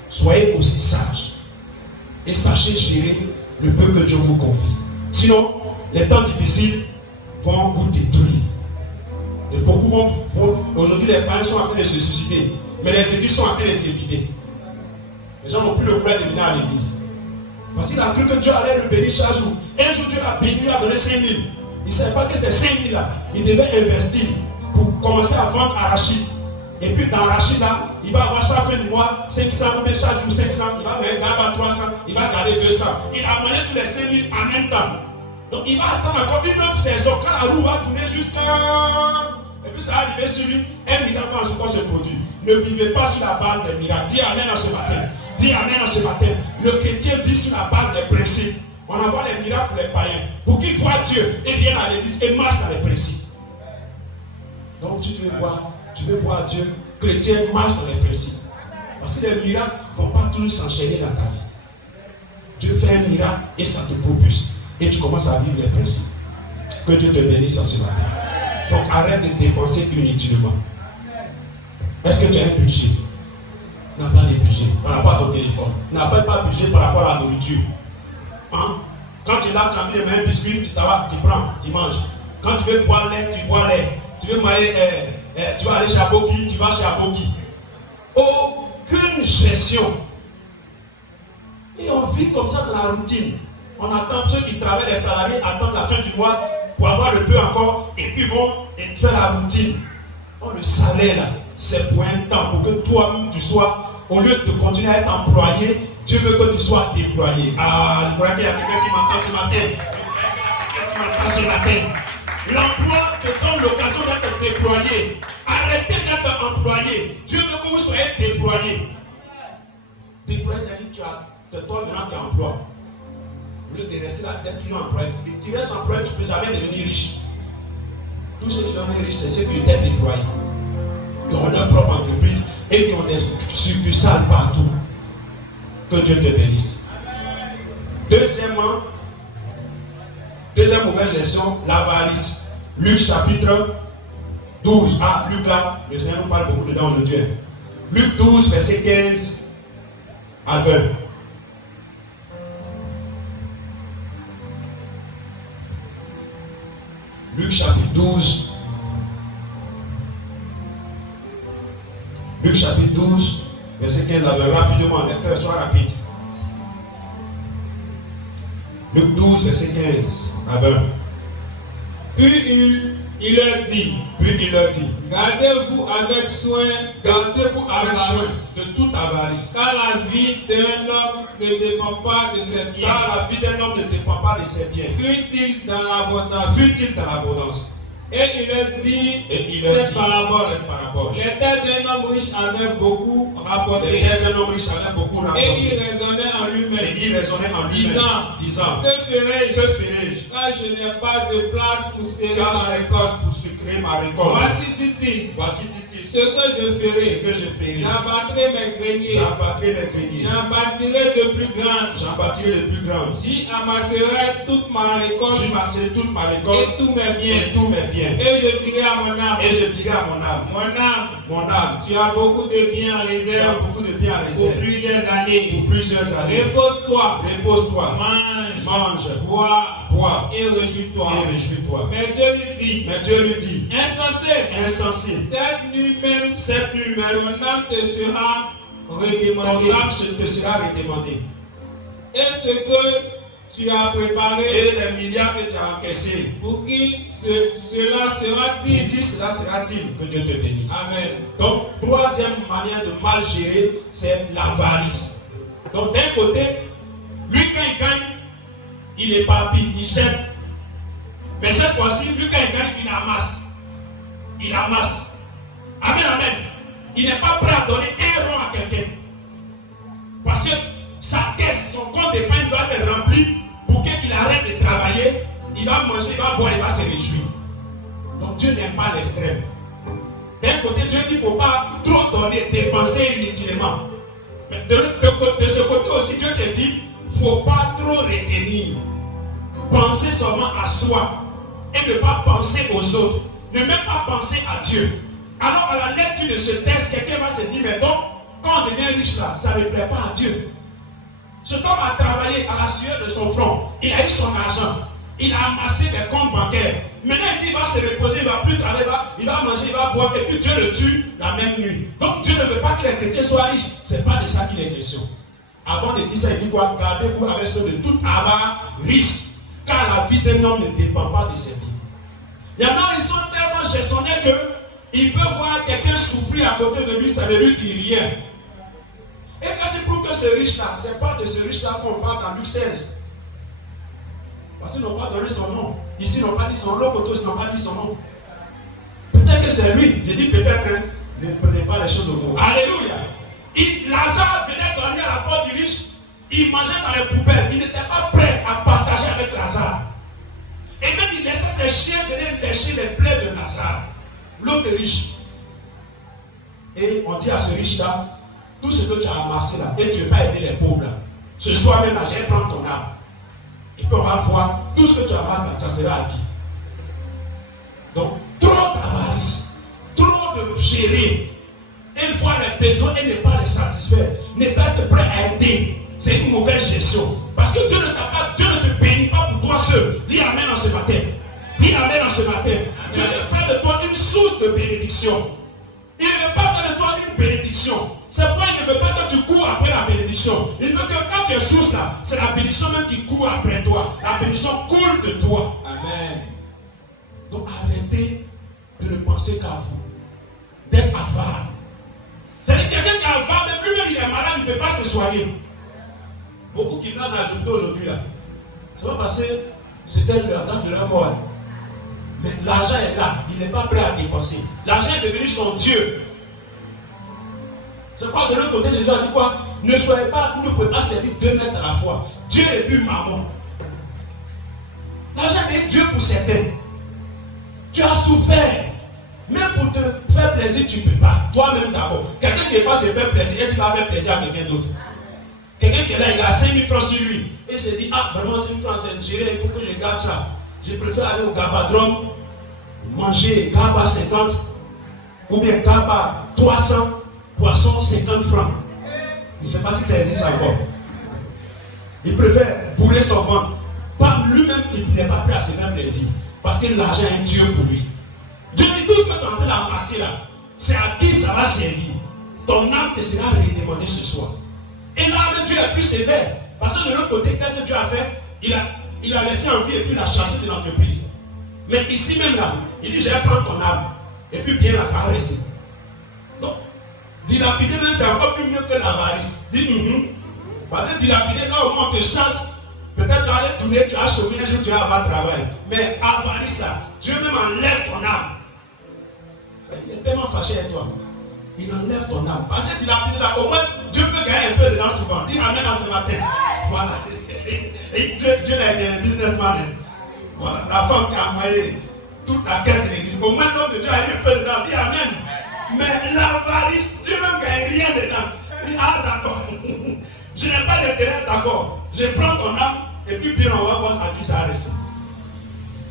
soyez aussi sages. Et sachez gérer le peu que Dieu vous confie. Sinon, les temps difficiles vont vous détruire. Et beaucoup vont aujourd'hui, les parents sont en train de se suicider, mais les églises sont en train de se vider. Les gens n'ont plus le courage de venir à l'église. Parce qu'il a cru que Dieu allait le bénir chaque jour. Un jour, Dieu l'a béni, lui a donné 5 000. Il ne savait pas que ces 5 000 là, il devait investir pour commencer à vendre arachide. Et puis dans l'arachide là, il va avoir chaque fin du mois 500, mais chaque jour 500, il va garder 300, il va garder 200. Il a amené tous les 5 000 en même temps. Donc il va attendre encore une autre saison quand la roue va tourner jusqu'à... Et puis ça va arriver sur lui, un miracle va encore se produire. Ne vivez pas sur la base des miracles. Dis Amen en ce matin. Dis Amen en ce matin. Le chrétien vit sur la base des principes. On envoie les miracles pour les païens. Pour qu'ils voient Dieu et viennent à l'église et marchent dans les principes. Donc tu veux voir Dieu, chrétien marche dans les principes. Parce que les miracles ne vont pas toujours s'enchaîner dans ta vie. Dieu fait un miracle et ça te propulse. Et tu commences à vivre les principes. Que Dieu te bénisse en ce matin. Donc arrête de dépenser inutilement. Est-ce que tu as un budget? Tu n'as pas de budget par rapport à ton téléphone. Tu n'as pas de budget par rapport à la nourriture. Hein? Quand tu es là, tu as mis les mains biscuits, tu prends, tu manges. Quand tu veux boire lait, tu bois lait. Tu veux manger, tu vas aller chez Aboki, tu vas chez Aboki. Aucune gestion. Et on vit comme ça dans la routine. On attend, ceux qui travaillent, les salariés attendent la fin du mois pour avoir le peu encore et puis vont faire la routine. Donc le salaire là, c'est pour un temps, pour que toi-même tu sois, au lieu de continuer à être employé, Dieu veut que tu sois déployé. Ah, je crois qu'il y a quelqu'un qui m'entend ce matin. L'emploi te donne l'occasion d'être déployé. Arrêtez d'être employé. Dieu veut que vous soyez déployé. Déployé, c'est-à-dire que tu as toi maintenant qui emploi. Au lieu de rester là, d'être toujours employé. Et tu restes employé, tu ne peux jamais devenir riche. Tous ceux qui sont riches, c'est ceux qui étaient déployés, qui ont leur propre entreprise et qui ont des succursales partout. Que Dieu te bénisse. Deuxièmement, deuxième mauvaise gestion, l'avarice. Luc chapitre 12. Ah, Luc là, le Seigneur nous parle beaucoup dedans aujourd'hui. Luc 12, verset 15 à 20. Luc chapitre 12. Luc chapitre 12, verset 15 à 20. Rapidement, les pères, soient rapides. Luc 12, verset 15 à 20. Puis il leur dit, gardez-vous avec soin de toute avarice. Car la vie d'un homme ne dépend pas de ses biens. Fut-il dans l'abondance. Et il leur dit cette parabole. Les terres d'un homme riche avaient beaucoup rapporté. Et il raisonnait en lui-même, disant, que ferai-je car je n'ai pas de place pour serrer ma récolte. Voici, dit-il, ce que je ferai. J'abattrai mes greniers. J'en bâtirai de plus grandes. J'y amasserai toute ma récolte. Et tous mes biens. Et je dirai à mon âme. Mon âme, tu as beaucoup de biens en réserve pour plusieurs années. Repose-toi. Mange. Bois. Et réjouis-toi. Mais Dieu lui dit. Insensé. Cette nuit même, ton âme te sera redemandée. Et ce que tu as préparé, et les milliards que tu as encaissés, pour qui cela sera-t-il? Que Dieu te bénisse. Amen. Donc, troisième manière de mal gérer, c'est l'avarice. Donc, d'un côté, lui quand il gagne, il éparpille, il jette. Mais cette fois-ci, lui quand il gagne, il amasse. Amen, amen. Il n'est pas prêt à donner un rond à quelqu'un. Parce que sa caisse, son compte d'épargne doit être rempli pour qu'il arrête de travailler. Il va manger, il va boire, il va se réjouir. Donc Dieu n'aime pas l'extrême. D'un côté, Dieu dit qu'il ne faut pas trop donner, dépenser inutilement. Mais de ce côté aussi, Dieu te dit qu'il ne faut pas trop retenir. Penser seulement à soi et ne pas penser aux autres. Ne même pas penser à Dieu. Alors, à la lecture de ce texte, quelqu'un va se dire, mais donc, quand on devient riche là, ça ne plaît pas à Dieu. Cet homme a travaillé à la sueur de son front. Il a eu son argent. Il a amassé des comptes bancaires. Maintenant, il dit, il va se reposer, il ne va plus travailler, il va manger, il va boire, et puis Dieu le tue la même nuit. Donc, Dieu ne veut pas que les chrétiens soient riches. Ce n'est pas de ça qu'il est question. Avant de dire ça, il dit quoi? Gardez-vous avec ceux de toute avarice. Car la vie d'un homme ne dépend pas de ses biens. Il y en a, ils sont tellement gestionnaires qu'ils peuvent voir quelqu'un souffrir à côté de lui, ça ne lui dit rien. Et quand c'est pour que ce riche-là, ce n'est pas de ce riche-là qu'on parle dans Luc 16. Parce qu'ils n'ont pas donné son nom. Ici, ils n'ont pas dit son nom, l'autre, ils n'ont pas dit son nom. Peut-être que c'est lui. Je dis peut-être que ne prenez pas les choses au mot. Alléluia. Lazare venait dormir à la porte du riche. Il mangeait dans les poubelles. Il n'était pas prêt à partager avec Lazare. Et même il laissait ses chiens venir lécher les plaies de Lazare. L'autre riche. Et on dit à ce riche-là, tout ce que tu as amassé là, et tu ne veux pas aider les pauvres là. Ce soir même, j'ai prendre ton âme. Et puis on va voir, tout ce que tu amasses là, ça sera acquis. Donc, trop d'avarice, trop de gérer, et voir les besoins et ne pas les satisfaire, ne pas être prêt à aider, c'est une mauvaise gestion. Parce que Dieu ne t'a pas, Dieu ne te bénit pas pour toi seul. Dis Amen en ce matin. Dis Amen en ce matin. Dieu veut faire de toi une source de bénédiction. Il ne veut pas faire de toi une bénédiction. C'est pourquoi il ne veut pas que tu cours après la bénédiction. Il veut que quand tu es source là, c'est la bénédiction même qui court après toi. La bénédiction coule de toi. Amen. Donc arrêtez de ne penser qu'à vous. D'être avare. C'est-à-dire quelqu'un qui est avare, même lui-même il est malade, il ne peut pas se soigner. Beaucoup qui viennent d'ajouter aujourd'hui là. Ça va passer, c'était leur date de leur mort. Mais l'argent est là, il n'est pas prêt à dépenser. L'argent est devenu son Dieu. C'est quoi de l'autre côté, Jésus a dit quoi? Ne soyez pas, vous ne pouvez pas servir 2 maîtres à la fois. Dieu et puis maman. L'argent est Dieu pour certains. Tu as souffert. Même pour te faire plaisir, tu ne peux pas. Toi-même d'abord. Quelqu'un qui n'est pas se faire plaisir, est-ce qu'il va faire plaisir à quelqu'un d'autre? Quelqu'un qui est là, il a 5 000 francs sur lui. Et il se dit, ah vraiment 5 000 francs c'est géré, il faut que je garde ça. Je préfère aller au Gabadrome, manger Gaba 50, ou bien Gaba 300, poisson 50 francs. Je ne sais pas si ça existe encore. Il préfère bourrer son ventre. Par lui-même, il n'est pas prêt à se faire plaisir. Parce que l'argent est Dieu pour lui. Dieu dit tout ce que tu es en train d'amasser là, c'est à qui ça va servir. Ton âme te sera redemandée ce soir. Et là, Dieu est plus sévère. Parce que de l'autre côté, qu'est-ce que Dieu a fait? Il a laissé en vie et puis il a chassé de l'entreprise. Mais ici même là, il dit, je vais prendre ton âme. Et puis bien là, ça va rester. Donc, dilapider même, c'est encore plus mieux que l'avarice. Dis, parce que dilapider, là au moins on te chasse. Peut-être tu vas aller tourner, tu vas chômer, un jour tu vas avoir travail. Mais avarice ça, Dieu même enlève ton âme. Il est tellement fâché avec toi. Il enlève ton âme. Parce que dilapider là, au moins Dieu peut gagner un peu dedans souvent. Dis Amen dans ce matin. Voilà. Et Dieu est un businessman. Voilà. La femme qui a envoyé toute la caisse de l'église. Au moins l'homme de Dieu a eu un peu dedans. Dis Amen. Mais l'avarice, Dieu ne gagne rien dedans. Il dit, ah d'accord. Je n'ai pas d'intérêt, d'accord. Je prends ton âme et puis bien on va voir à qui ça reste.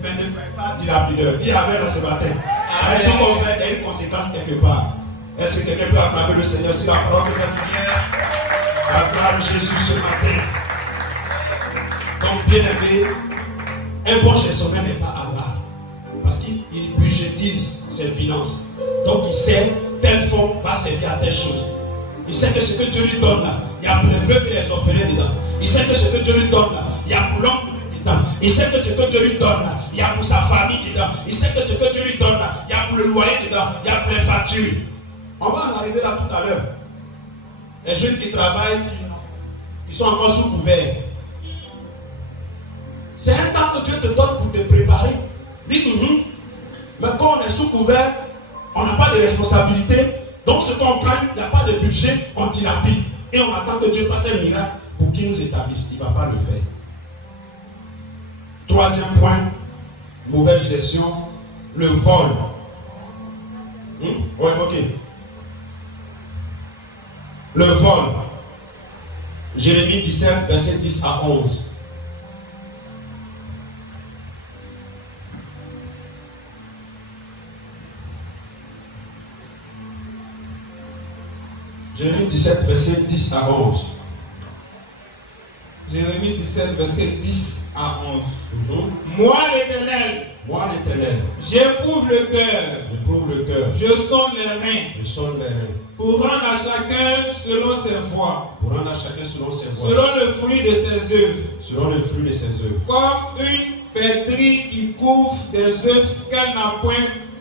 Mais ne soyez pas dilapideur. Dis Amen dans ce matin. Avec tout qu'on fait, il y a une conséquence quelque part. Est-ce que quelqu'un peut acclamer le Seigneur si la parole de la acclame Jésus ce matin? Donc, bien aimé, un bon gestionnaire n'est pas avare. Parce qu'il budgétise ses finances. Donc, il sait tel fonds va servir à telle chose. Il sait que ce que Dieu lui donne là, il y a pour les veuves et les orphelins dedans. Il sait que ce que Dieu lui donne là, il y a pour l'homme dedans. Il sait que ce que Dieu lui donne là, il y a pour sa famille dedans. Il sait que ce que Dieu lui donne là, il y a pour le loyer dedans, il y a pour les factures. On va en arriver là tout à l'heure. Les jeunes qui travaillent, ils sont encore sous couvert. C'est un temps que Dieu te donne pour te préparer. Dis, mais quand on est sous couvert, on n'a pas de responsabilité. Donc ce qu'on gagne, il n'y a pas de budget, on dilapide. Et on attend que Dieu fasse un miracle pour qu'il nous établisse. Il ne va pas le faire. Troisième point, mauvaise gestion, le vol. Oui, ok. Le vol. Jérémie 17, verset 10 à 11. Jérémie 17, verset 10 à 11. Jérémie 17, verset 10 à 11. Moi l'Éternel, j'éprouve le cœur, je sonde les reins, pour rendre à chacun selon ses voies, selon le fruit de ses œuvres, comme une perdrix qui couvre des œufs qu'elle n'a point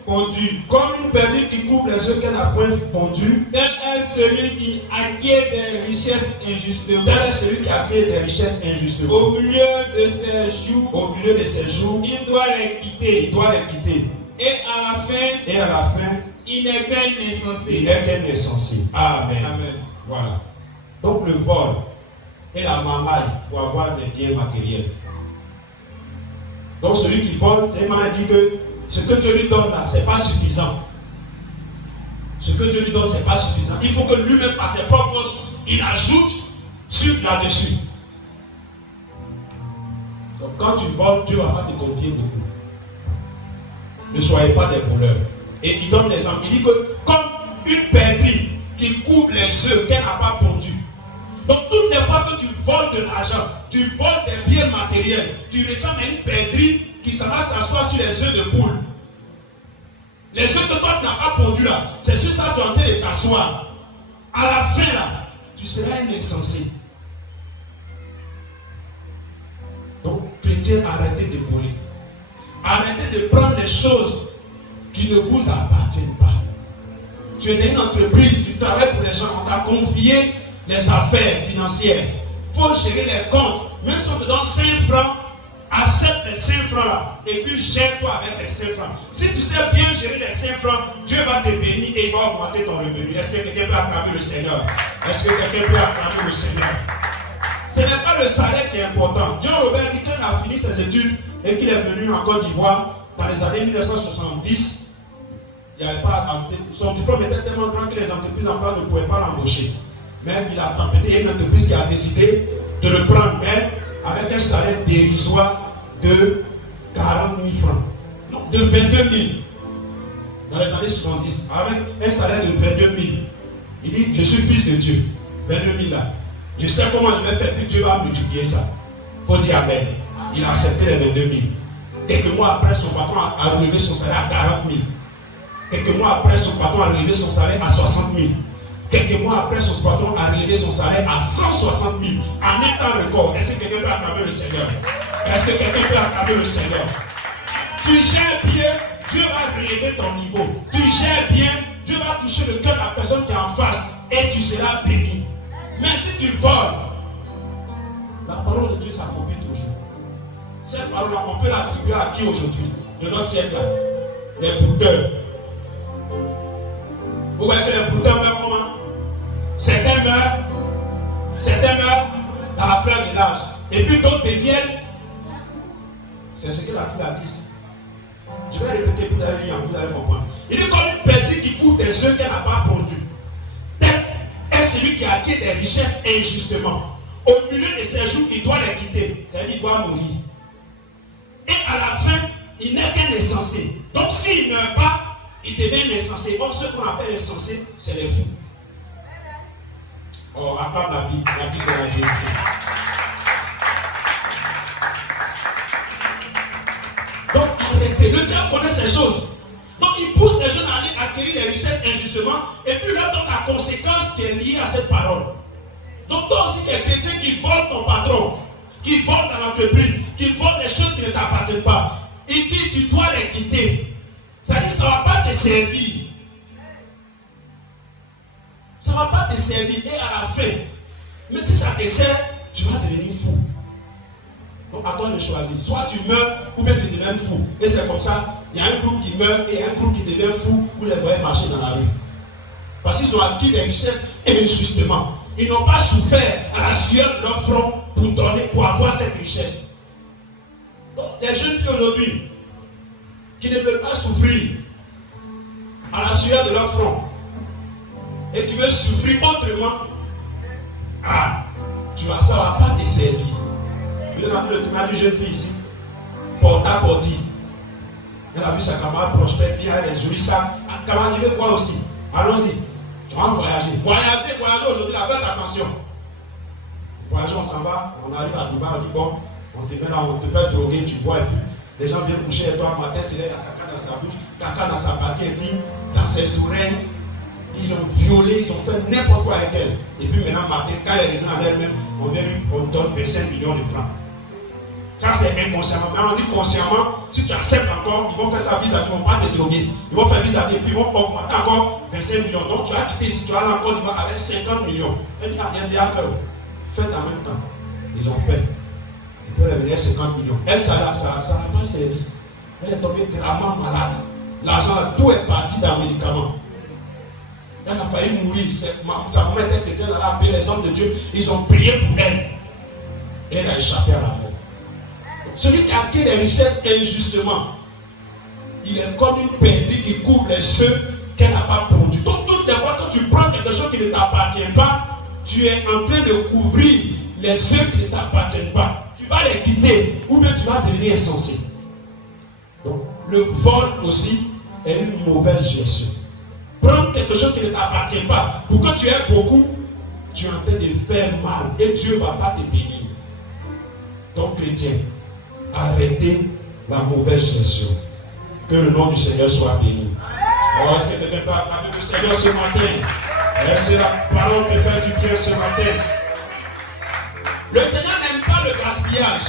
pondus. Comme une perdrix qui couvre les œufs qu'elle n'a point pondus, Tel est celui qui acquiert des richesses injustement. tel est celui qui a fait des richesses injustement. Au milieu de ses jours, Au milieu de ses jours, il doit les quitter. il doit les quitter. Et à la fin, Et à la fin, il n'est qu'un il insensé. n'est qu'un insensé. Amen. Amen. Voilà. Donc le vol et la mamaille pour avoir des biens matériels. Donc celui qui vole, c'est m'a dit que ce que Dieu lui donne là, ce n'est pas suffisant. Ce que Dieu lui donne, ce n'est pas suffisant. Il faut que lui-même, par ses propres forces, il ajoute sur là-dessus. Donc quand tu voles, Dieu ne va pas te confier beaucoup. Ne soyez pas des voleurs. Et il donne l'exemple. Il dit que comme une perdrix qui couvre les œufs qu'elle n'a pas pondus. Donc toutes les fois que tu voles de l'argent, tu voles des biens matériels, tu ressembles à une perdrix qui s'en va s'asseoir sur les œufs de poule. Les œufs que toi tu n'as pas pondus là, c'est sur ça que tu es en train de t'asseoir. À la fin là, tu seras un insensé. Donc chrétien, arrêtez de voler. Arrêtez de prendre les choses qui ne vous appartiennent pas. Tu es dans une entreprise, tu travailles pour les gens, on t'a confié les affaires financières. Il faut gérer les comptes. Même si on te donne 5 francs, accepte les 5 francs là. Et puis gère-toi avec les 5 francs. Si tu sais bien gérer les 5 francs, Dieu va te bénir et il va augmenter ton revenu. Est-ce que quelqu'un peut acclamer le Seigneur? Est-ce que quelqu'un peut acclamer le Seigneur? Ce n'est pas le salaire qui est important. John Robert dit qu'il a fini ses études et qu'il est venu en Côte d'Ivoire dans les années 1970. Il n'y avait pas, son diplôme était tellement grand que les entreprises encore ne pouvaient pas l'embaucher. Mais il a tempêté une entreprise qui a décidé de le prendre, mais avec un salaire dérisoire de 40 000 francs. Non, de 22 000. Dans les années 70, avec un salaire de 22 000. Il dit, je suis fils de Dieu. 22 000 là. Je sais comment je vais faire, puis Dieu va multiplier ça. Il faut dire Amen. Il a accepté les 22 000. Quelques mois après, son patron a relevé son salaire à 40 000. Quelques mois après, son patron a relevé son salaire à 60 000. Quelques mois après, son patron a relevé son salaire à 160 000. En un temps record. Est-ce que quelqu'un peut acclamer le Seigneur? Est-ce que quelqu'un peut acclamer le Seigneur? Tu gères bien, Dieu va relever ton niveau. Tu gères bien, Dieu va toucher le cœur de la personne qui est en face et tu seras béni. Mais si tu voles, la parole de Dieu s'accomplit toujours. Cette parole-là, on peut l'attribuer à qui aujourd'hui? De notre siècle là? Les brouteurs. Vous voyez que les brouteurs meurent comment? Certains meurent dans la fleur de l'âge. Et puis d'autres deviennent. C'est ce que la Bible a dit. Je vais répéter, vous allez lire, vous allez comprendre. Il dit comme une perdrix qui couvre des œufs qu'elle n'a pas pondus. Tel est celui qui acquiert des richesses injustement. Au milieu de ses jours, il doit les quitter. C'est-à-dire qu'il doit mourir. Et à la fin, il n'est qu'un insensé. Donc s'il ne meurt pas, il devient insensé. Or, ce qu'on appelle insensé, c'est les fous. Oh, à part la Bible de la vérité. Donc, arrêtez. Le diable connaît ces choses. Donc, il pousse les jeunes à aller acquérir les richesses injustement, et puis là, donc, la conséquence qui est liée à cette parole. Donc, toi aussi, qui es chrétien, qui vole ton patron, qui vole dans l'entreprise, qui vole les choses qui ne t'appartiennent pas, il dit, tu dois les quitter. C'est-à-dire, ça ne va pas te servir. Ça ne va pas te servir. Et à la fin, mais si ça te sert, tu vas devenir fou. Donc, à toi de choisir. Soit tu meurs, ou bien tu deviens fou. Et c'est comme ça, il y a un groupe qui meurt et un groupe qui devient fou, vous les voyez marcher dans la rue. Parce qu'ils ont acquis des richesses injustement. Ils n'ont pas souffert à la sueur de leur front pour avoir cette richesse. Donc, les jeunes filles aujourd'hui, qui ne veulent pas souffrir à la sueur de leur front et qui veulent souffrir autrement, ça ne va pas te servir. Tu m'as dit jeune fille ici, porte à porti. Elle a vu sa camarade prospère, puis elle a les jolis sacs. Camarade, je vais voir aussi. Allons-y. On va voyager. Voyager aujourd'hui, faites attention. Voyager, on s'en va, on arrive à Dubaï, on dit bon, on te met là, on te fait droguer, tu bois et puis les gens viennent coucher et toi, le matin, c'est là, il y a caca dans sa bouche, caca dans sa partie intime, dans ses oreilles. Ils l'ont violée, ils ont fait n'importe quoi avec elle. Et puis maintenant, matin, quand elle est revenue à elle-même, on donne 25 millions de francs. Ça, c'est inconsciemment. Mais on dit consciemment, si tu acceptes encore, ils vont faire ça vis-à-vis, ils ne vont pas te droguer. Ils vont faire vis-à-vis, puis ils vont augmenter encore 25 millions. Donc, tu as quitté, si tu as encore, tu vas avec 50 millions. Elle dit, rien dit à faire. Faites en même temps. Ils ont fait. Ils peuvent revenir 50 millions. Elle, ça n'a pas servi. Elle est tombée gravement malade. L'argent, tout est parti dans les médicaments. Elle a failli mourir. Sa maman était chrétienne, elle a appelé les hommes de Dieu. Ils ont prié pour elle. Et elle a échappé à la mort. Celui qui a acquis les richesses injustement, il est comme une perdue qui couvre les œufs qu'elle n'a pas produits. Donc, toutes les fois que tu prends quelque chose qui ne t'appartient pas, tu es en train de couvrir les œufs qui ne t'appartiennent pas. Tu vas les quitter ou bien tu vas devenir insensé. Donc, le vol aussi est une mauvaise gestion. Prendre quelque chose qui ne t'appartient pas pour que tu aies beaucoup, tu es en train de faire mal et Dieu ne va pas te bénir. Donc, chrétien, arrêtez la mauvaise gestion. Que le nom du Seigneur soit béni. Oh, est-ce que quelqu'un peut acclamer le Seigneur ce matin? C'est la parole qui fait du bien ce matin. Le Seigneur n'aime pas le gaspillage.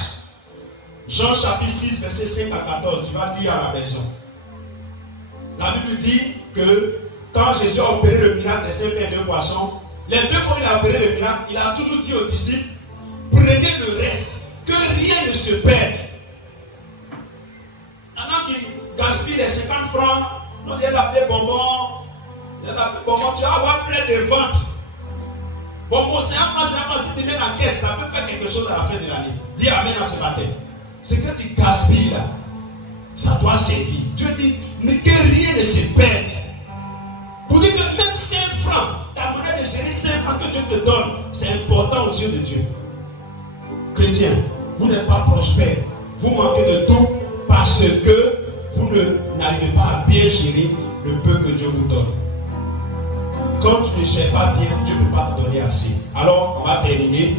Jean chapitre 6, verset 5 à 14. Tu vas lire à la maison. La Bible dit que quand Jésus a opéré le miracle des 5 pains et 2 poissons, les 2 fois qu'il a opéré le miracle, il a toujours dit aux disciples, prenez le reste, que rien ne se perde. Maintenant qu'il gaspille les 50 francs, il y a l'appelé bonbon, tu vas avoir plein de ventes. Bonbon, c'est un franc, si tu mets dans la caisse, ça peut faire quelque chose à la fin de l'année. Dis amen à ce matin. C'est que tu gaspilles là, ça doit servir. Dieu dit, que rien ne se perde. Pour dire que même 5 francs, ta manière de gérer 5 francs que Dieu te donne, c'est important aux yeux de Dieu. Chrétien, vous n'êtes pas prospère, vous manquez de tout parce que vous n'arrivez pas à bien gérer le peu que Dieu vous donne. Quand tu ne gères pas bien, Dieu ne peut pas te donner assez. Alors, on va terminer.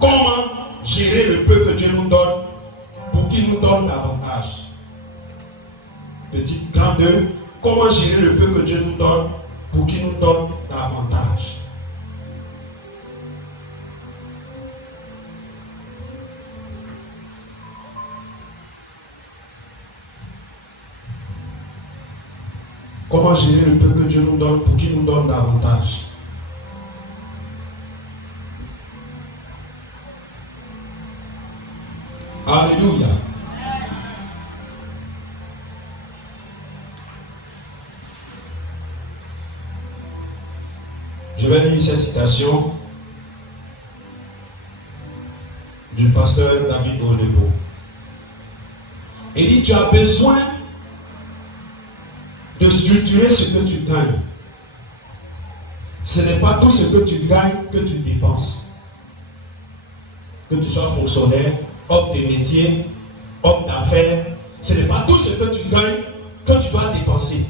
Comment gérer le peu que Dieu nous donne pour qu'il nous donne davantage? Petit grand 2. Comment gérer le peu que Dieu nous donne pour qu'il nous donne davantage? Comment gérer le peu que Dieu nous donne pour qu'il nous donne davantage? Alléluia. Je vais lire cette citation du pasteur David Onevo. Il dit, tu as besoin de structurer ce que tu gagnes. Ce n'est pas tout ce que tu gagnes que tu dépenses. Que tu sois fonctionnaire, homme de métier, homme d'affaires, ce n'est pas tout ce que tu gagnes que tu dois dépenser.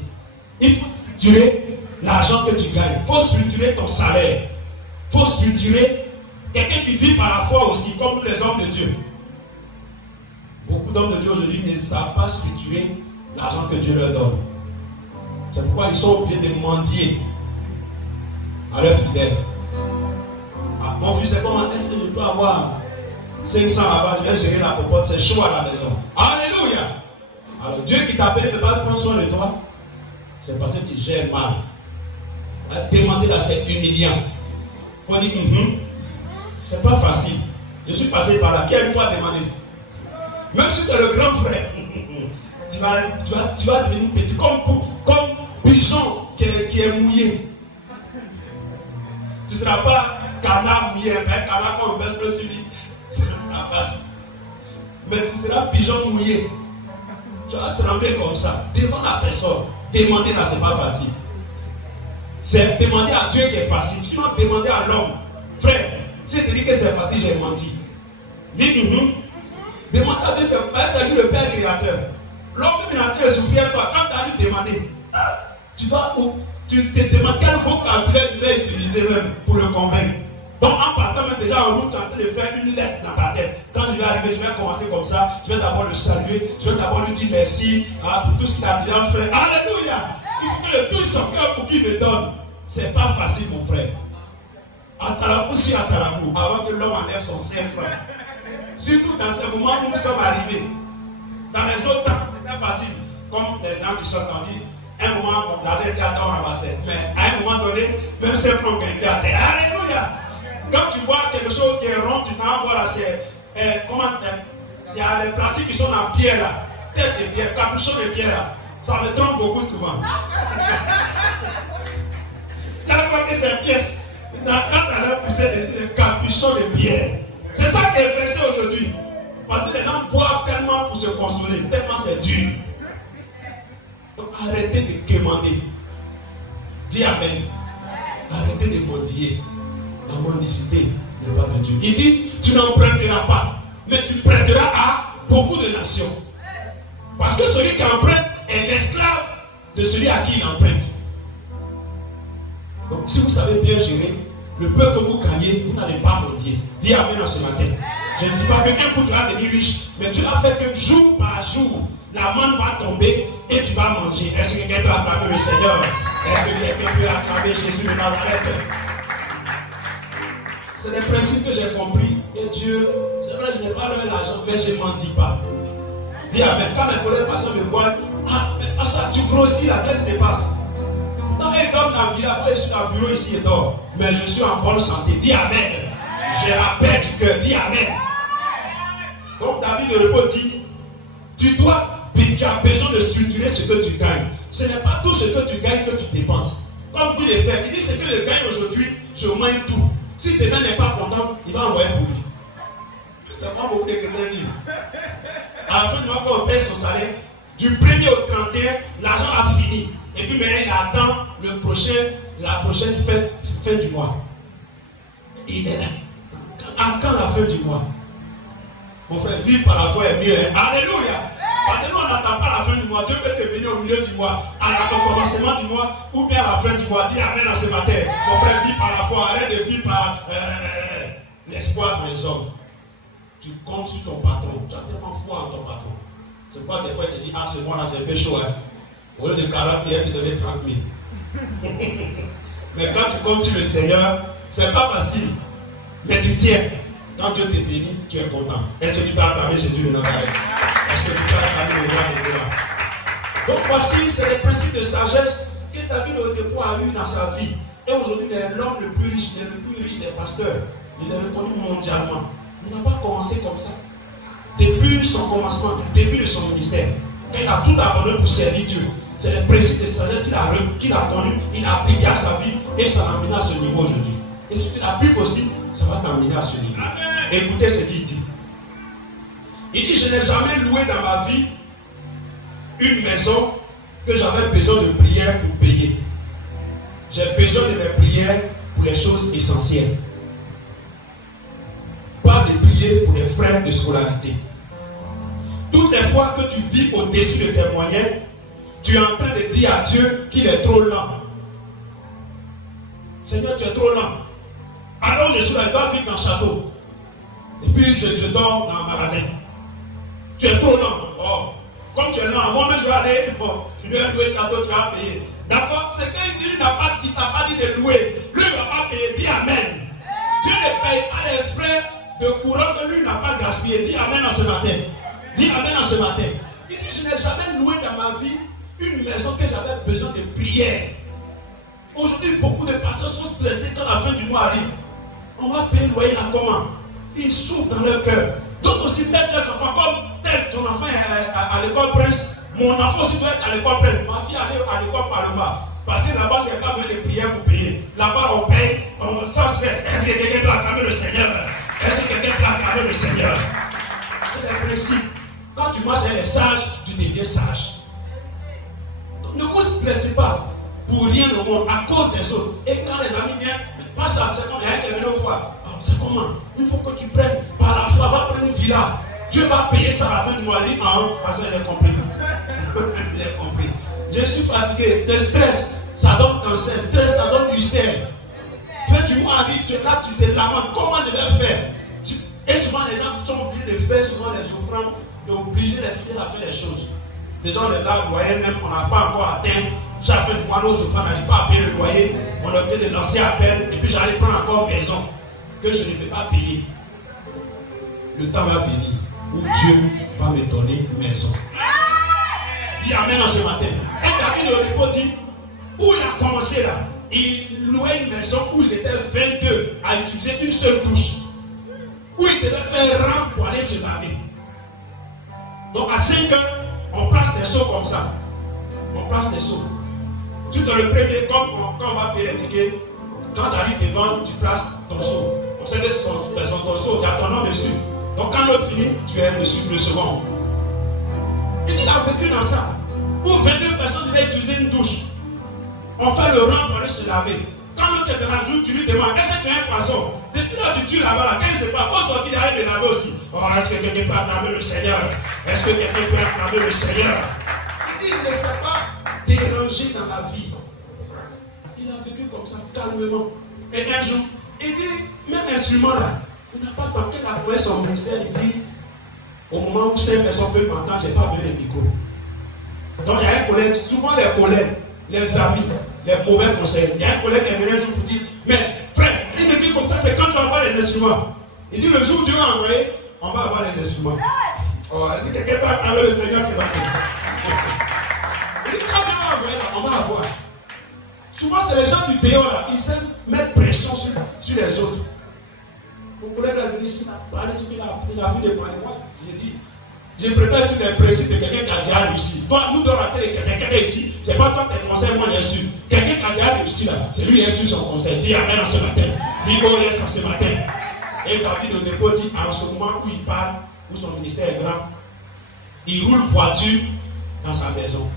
Il faut structurer l'argent que tu gagnes. Il faut structurer ton salaire. Il faut structurer quelqu'un qui vit par la foi aussi, comme tous les hommes de Dieu. Beaucoup d'hommes de Dieu aujourd'hui ne savent pas structurer l'argent que Dieu leur donne. C'est pourquoi ils sont obligés de mendier à leurs fidèles. Ah, mon fils, c'est comment est-ce que je peux avoir 500 là-bas, je vais gérer la popote, c'est chaud à la maison. Alléluia! Alors Dieu qui t'appelle ne peut pas prendre soin de toi. C'est parce que tu gères mal. Demander là, c'est humiliant. Il faut dire, c'est pas facile. Je suis passé par là. Qui a une fois demandé? Même si tu es le grand frère, tu vas devenir petit comme pigeon qui est mouillé. Tu ne seras pas canard mouillé, mais canard qu'on veut le suivi. C'est pas facile. Mais tu seras pigeon mouillé. Tu vas trembler comme ça. Demande à personne. Demander là, c'est pas facile. C'est demander à Dieu qui est facile. Sinon, demander à l'homme. Frère, si je te dis que c'est facile, j'ai menti. Dis demande à Dieu, c'est lui le Père créateur. L'homme est en train de souffrir à toi. Quand tu as lui demander, tu dois où? Tu te demandes quel vocabulaire tu vas utiliser même pour le convaincre. Donc en partant même déjà en route, tu es en train de faire une lettre dans ta tête. Quand je vais arriver, je vais commencer comme ça. Je vais d'abord le saluer. Je vais d'abord lui dire merci pour tout ce qu'il a déjà fait. Alléluia! Il faut que le tout son cœur pour qu'il me donne. C'est pas facile, mon frère. Atalabou si atalabou, avant que l'homme enlève son 5 francs. Surtout dans ces moments où nous sommes arrivés. Dans les autres temps, c'était facile. Comme les gens qui sont dit, un moment, l'argent était à temps ramassé. Mais à un moment donné, même ces francs qui étaient à terre. Alléluia! Quand tu vois quelque chose qui est rond, tu t'en vois là, c'est. Il y a les plastiques qui sont en pierre là. Tête de pierre, capuchon de pierre là. Ça me trompe beaucoup souvent. Quand tu ces pièces, quand on a poussé dessus, le capuchon de pierre. C'est ça qui est versé aujourd'hui. Parce que les gens boivent tellement pour se consoler, tellement c'est dur. Donc arrêtez de quémander. Dis amen. Arrêtez de mendier. La mendicité n'est pas de Dieu. Il dit, tu n'emprunteras pas, mais tu prêteras à beaucoup de nations. Parce que celui qui emprunte est l'esclave de celui à qui il emprunte. Donc si vous savez bien gérer, le peu que vous gagnez, vous n'allez pas mendier. Dis amen ce matin. Je ne dis pas qu'un coup tu vas devenir riche, mais tu vas faire que jour par jour, la manne va tomber et tu vas manger. Est-ce que quelqu'un peut acclamer le Seigneur? Est-ce que quelqu'un peut acclamer Jésus de Nazareth? C'est des principes que j'ai compris. Et Dieu, c'est vrai, je n'ai pas levé l'argent, mais je ne m'en dis pas. Dis amen. Quand mes collègues passent me voient, ah ça, tu grossis là, qu'est-ce qui se passe? Non, ils dorment dans la villa, je suis dans le bureau ici et dors. Mais je suis en bonne santé. Dis amen. J'ai la paix du cœur. Dis amen. Donc David de repos dit, tu as besoin de structurer ce que tu gagnes. Ce n'est pas tout ce que tu gagnes que tu dépenses. Comme vous les faites, il dit, ce que je gagne aujourd'hui, je mange tout. Si demain n'est pas content, il va envoyer pour lui. Ça prend beaucoup de chrétiens vivre. À la fin du mois, quand on paie son salaire, du 1er au 31, l'argent a fini. Et puis maintenant, il attend la prochaine fin du mois. Il est là. À quand la fin du mois? Mon frère, vivre par la foi est mieux. Hein? Alléluia! Parce que nous, on n'attend pas la fin du mois. Dieu peut te venir au milieu du mois, au commencement du mois, ou bien à la fin du mois. Dis amen dans ce matin. Mon frère, vivre par la foi. Arrête de vivre par l'espoir dans les hommes. Tu comptes sur ton patron. Tu as tellement foi en ton patron. C'est pourquoi des fois, il te dit, ah, ce mois-là, c'est un peu chaud. Hein? Au lieu de 40 000, tu devais 30 000. Mais quand tu comptes sur le Seigneur, c'est pas facile. Mais tu tiens. Quand Dieu te bénit, tu es content. Est-ce que tu peux acclamer Jésus de Nazareth? Est-ce que tu peux acclamer le roi de Dieu? Donc voici, c'est les principes de sagesse que David de repos a eu dans sa vie. Et aujourd'hui, il est l'homme le plus riche des pasteurs. Il est reconnu mondialement. Il n'a pas commencé comme ça. Depuis son commencement, du début de son ministère, quand il a tout abandonné pour servir Dieu, c'est les principes de sagesse qu'il a connu, il a appliqué à sa vie et ça l'a amené à ce niveau aujourd'hui. Et si tu l'appliques aussi, ça va t'amener à ce niveau. Écoutez ce qu'il dit. Il dit, je n'ai jamais loué dans ma vie une maison que j'avais besoin de prières pour payer. J'ai besoin de mes prières pour les choses essentielles. Pas de prier pour les frais de scolarité. Toutes les fois que tu vis au-dessus de tes moyens, tu es en train de dire à Dieu qu'il est trop lent. Seigneur, tu es trop lent. Alors je suis là, je dois vivre dans le château. Et puis je dors dans un magasin. Tu es trop lent. Oh. Comme tu es lent, moi-même je vais aller, tu dois louer le château, tu vas payer. D'accord? C'est qu'il t'a pas dit de louer. Lui ne va pas payer. Dis amen. Dieu ne paye pas les frais de courant que lui n'a pas gaspillé. Dis amen en ce matin. Dis amen en ce matin. Il dit, je n'ai jamais loué dans ma vie une maison que j'avais besoin de prière. Aujourd'hui, beaucoup de pasteurs sont stressés quand la fin du mois arrive. On va payer le loyer là comment? Ils souffrent dans leur cœur. D'autres aussi mettent leurs enfants comme tel. Son enfant est à l'école Prince. Mon enfant aussi doit être à l'école Prince. Ma fille allait à l'école Paloma. Parce que là-bas, j'ai pas besoin de prières pour payer. Là-bas, on paye sans stress. Est-ce que quelqu'un peut acclamer le Seigneur? Est-ce que quelqu'un peut acclamer le Seigneur? C'est le principe. Quand tu marches avec les sages, tu deviens sage. Donc, ne vous stressez pas pour rien au monde à cause des autres. Et quand les amis viennent, pas ça, c'est comme il y a quelqu'un une autre fois. C'est comment? Il faut que tu prennes par la foi, va prendre une villa. Dieu va payer ça à la fin du mois. Parce que j'ai compris. J'ai compris. Je suis fatigué. Le stress, ça donne cancer. Le stress, ça donne du sel. Fin du mois arrive, tu es là, tu te lamentes. Comment je vais faire? Et souvent, les gens sont obligés de faire souvent les offrandes, d'obliger les filles à faire les choses. Les gens, les là, le loyer, même, on n'a pas encore atteint. Chaque fin de mois, nos offrandes n'arrivent pas à payer le loyer. On a obligé de lancer appel. Et puis, j'allais prendre encore maison que je ne peux pas payer. le temps va venir où Dieu va me donner une maison. Dis Amen en ce matin. Et David au dépôt dit, où il a commencé là, il louait une maison où ils étaient 22 à utiliser une seule douche. Où il devait faire un rang pour aller se laver. Donc à 5 heures, on place des seaux comme ça. On place des seaux. Tu dois le premier, comme quand on va payer les tickets, quand tu arrives devant, tu places ton seau. On sait que ton seau, il y a ton nom dessus. Donc quand l'autre finit, tu es dessus le second. Il dit, il a vécu dans ça. Pour 22 personnes devaient utiliser une douche. On fait le rang pour aller se laver. Quand l'autre est rendu, tu lui demandes, est-ce que tu as un poisson? Depuis là, tu tues là-bas, là, quand il ne sait pas, faut sortir derrière de laver aussi. Oh, est-ce que quelqu'un peut acclamer le Seigneur? Est-ce que quelqu'un peut acclamer le Seigneur? Il dit, il ne s'est pas dérangé dans la vie. Il a vécu comme ça, calmement. Et un jour, il dit, même instrument là, il n'a pas tant qu'il a trouvé son ministère, il dit, au moment où 5 personnes peuvent m'entendre, je n'ai pas besoin de micro. Donc il y a un collègue, souvent les collègues, les amis, les mauvais conseils. Il y a un collègue qui est venu un jour pour dire, mais frère, il me dit comme ça, c'est quand tu envoies les instruments. Il dit, le jour où tu vas envoyer, on va avoir les instruments. Oh, est-ce que quelqu'un peut acclamer le Seigneur, c'est matin? Il dit, quand tu vas envoyer, on va avoir. Souvent, c'est les gens du dehors là, ils aiment mettre pression sur les autres. Mon collègue a dit, il a vu des moyens. Il dit, je préfère sur les principes de quelqu'un qui a déjà réussi. Toi, nous devons rater quelqu'un qui est ici. Ce n'est pas toi tes conseils, moi j'ai su. Quelqu'un qui a déjà réussi là, c'est lui qui a su son conseil. Dis Amen en ce matin. Dis oh yes en ce matin. Et David au dépôt dit, en ce moment où il parle, où son ministère est grand, il roule voiture dans sa maison.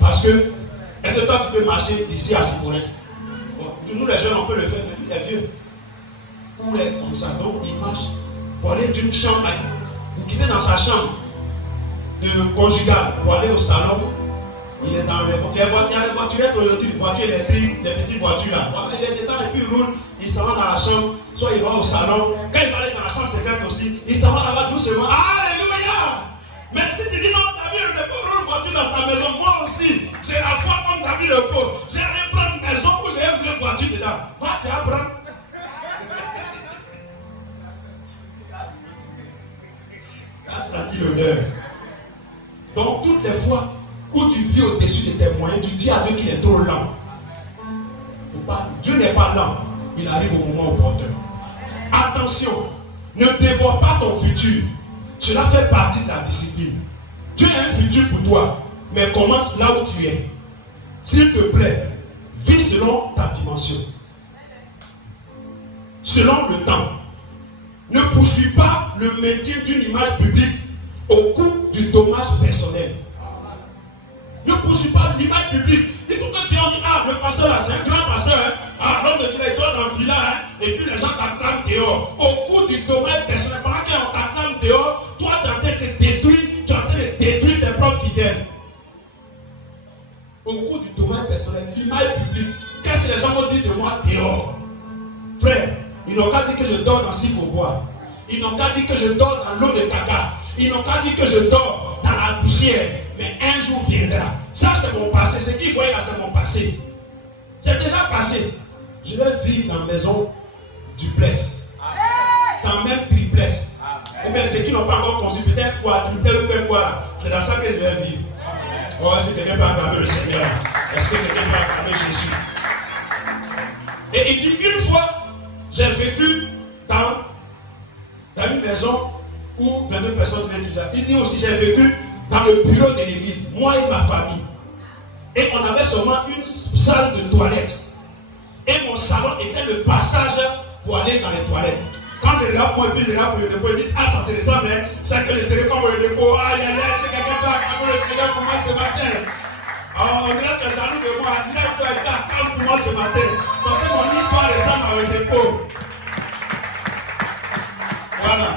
Parce que, est-ce que toi tu peux marcher d'ici à Simones? Bon, nous les jeunes on peut le faire, mais les vieux, où est comme ça, donc il marche pour aller d'une chambre à l'autre. Vous quittez dans sa chambre de conjugale pour aller au salon, il est dans les voiturettes aujourd'hui, les voitures électriques, les petites voitures là. Il est dedans et puis il roule, il s'en va dans la chambre, soit il va au salon. Quand il va aller dans la chambre secrète aussi, il s'en va là-bas doucement. Alléluia! Mais si tu dis non, David le dépôt roule une voiture dans sa maison, moi aussi, j'ai la foi comme David le dépôt. J'ai allé prendre une maison où j'ai une voiture dedans. Va, tu vas prendre. L'honneur. Donc toutes les fois où tu vis au-dessus de tes moyens, tu dis à Dieu qu'il est trop lent. Dieu n'est pas lent, il arrive au moment opportun. Attention, ne dévoile pas ton futur. Cela fait partie de la discipline. Dieu a un futur pour toi, mais commence là où tu es. S'il te plaît, vis selon ta dimension. Selon le temps. Ne poursuis pas le maintien d'une image publique au coût du dommage personnel. Ne poursuis pas l'image publique. Il faut que tu en dises, ah, le pasteur là, c'est un grand pasteur. Hein? Ah, l'homme de Dieu est dans le village, hein? Et puis les gens t'acclament dehors. Au coût du dommage personnel, pendant qu'on t'acclame dehors, toi tu es en train de te détruire, tu es en train de détruire tes propres fidèles. Au coût du dommage personnel, l'image publique, qu'est-ce que les gens vont dire de moi dehors? Frère, ils n'ont qu'à dire que je dors dans 6 bois. Ils n'ont qu'à dire que je dors dans l'eau de caca. Ils n'ont qu'à dire que je dors dans la poussière. Mais un jour viendra. Ça, c'est mon passé. Ce qu'ils voient là, c'est mon passé. C'est déjà passé. Je vais vivre dans la maison duplex. Dans même triplex. Ou bien ceux qui n'ont pas encore construit, peut-être quadruplex ou peut-être quoi là. C'est dans ça que je vais vivre. Oh, si quelqu'un peut acclamer le Seigneur. Est-ce que quelqu'un peut acclamer Jésus? Et il dit une fois, j'ai vécu dans une maison où 22 personnes venaient déjà. Il dit aussi, j'ai vécu dans le bureau de l'église, moi et ma famille. Et on avait seulement une salle de toilette. Et mon salon était le passage pour aller dans les toilettes. Quand je regarde pour et puis je regarde pour le dépôt, ils disent, ah, ça se ressemble, hein? C'est que c'est comme le dépôt. Ah, il y a l'air, c'est quelqu'un qui a acclamé le Seigneur pour moi ce matin. Oh, on dirait que jaloux de moi, il a été acclamé pour moi ce matin. Parce que mon histoire ressemble à le dépôt. Voilà.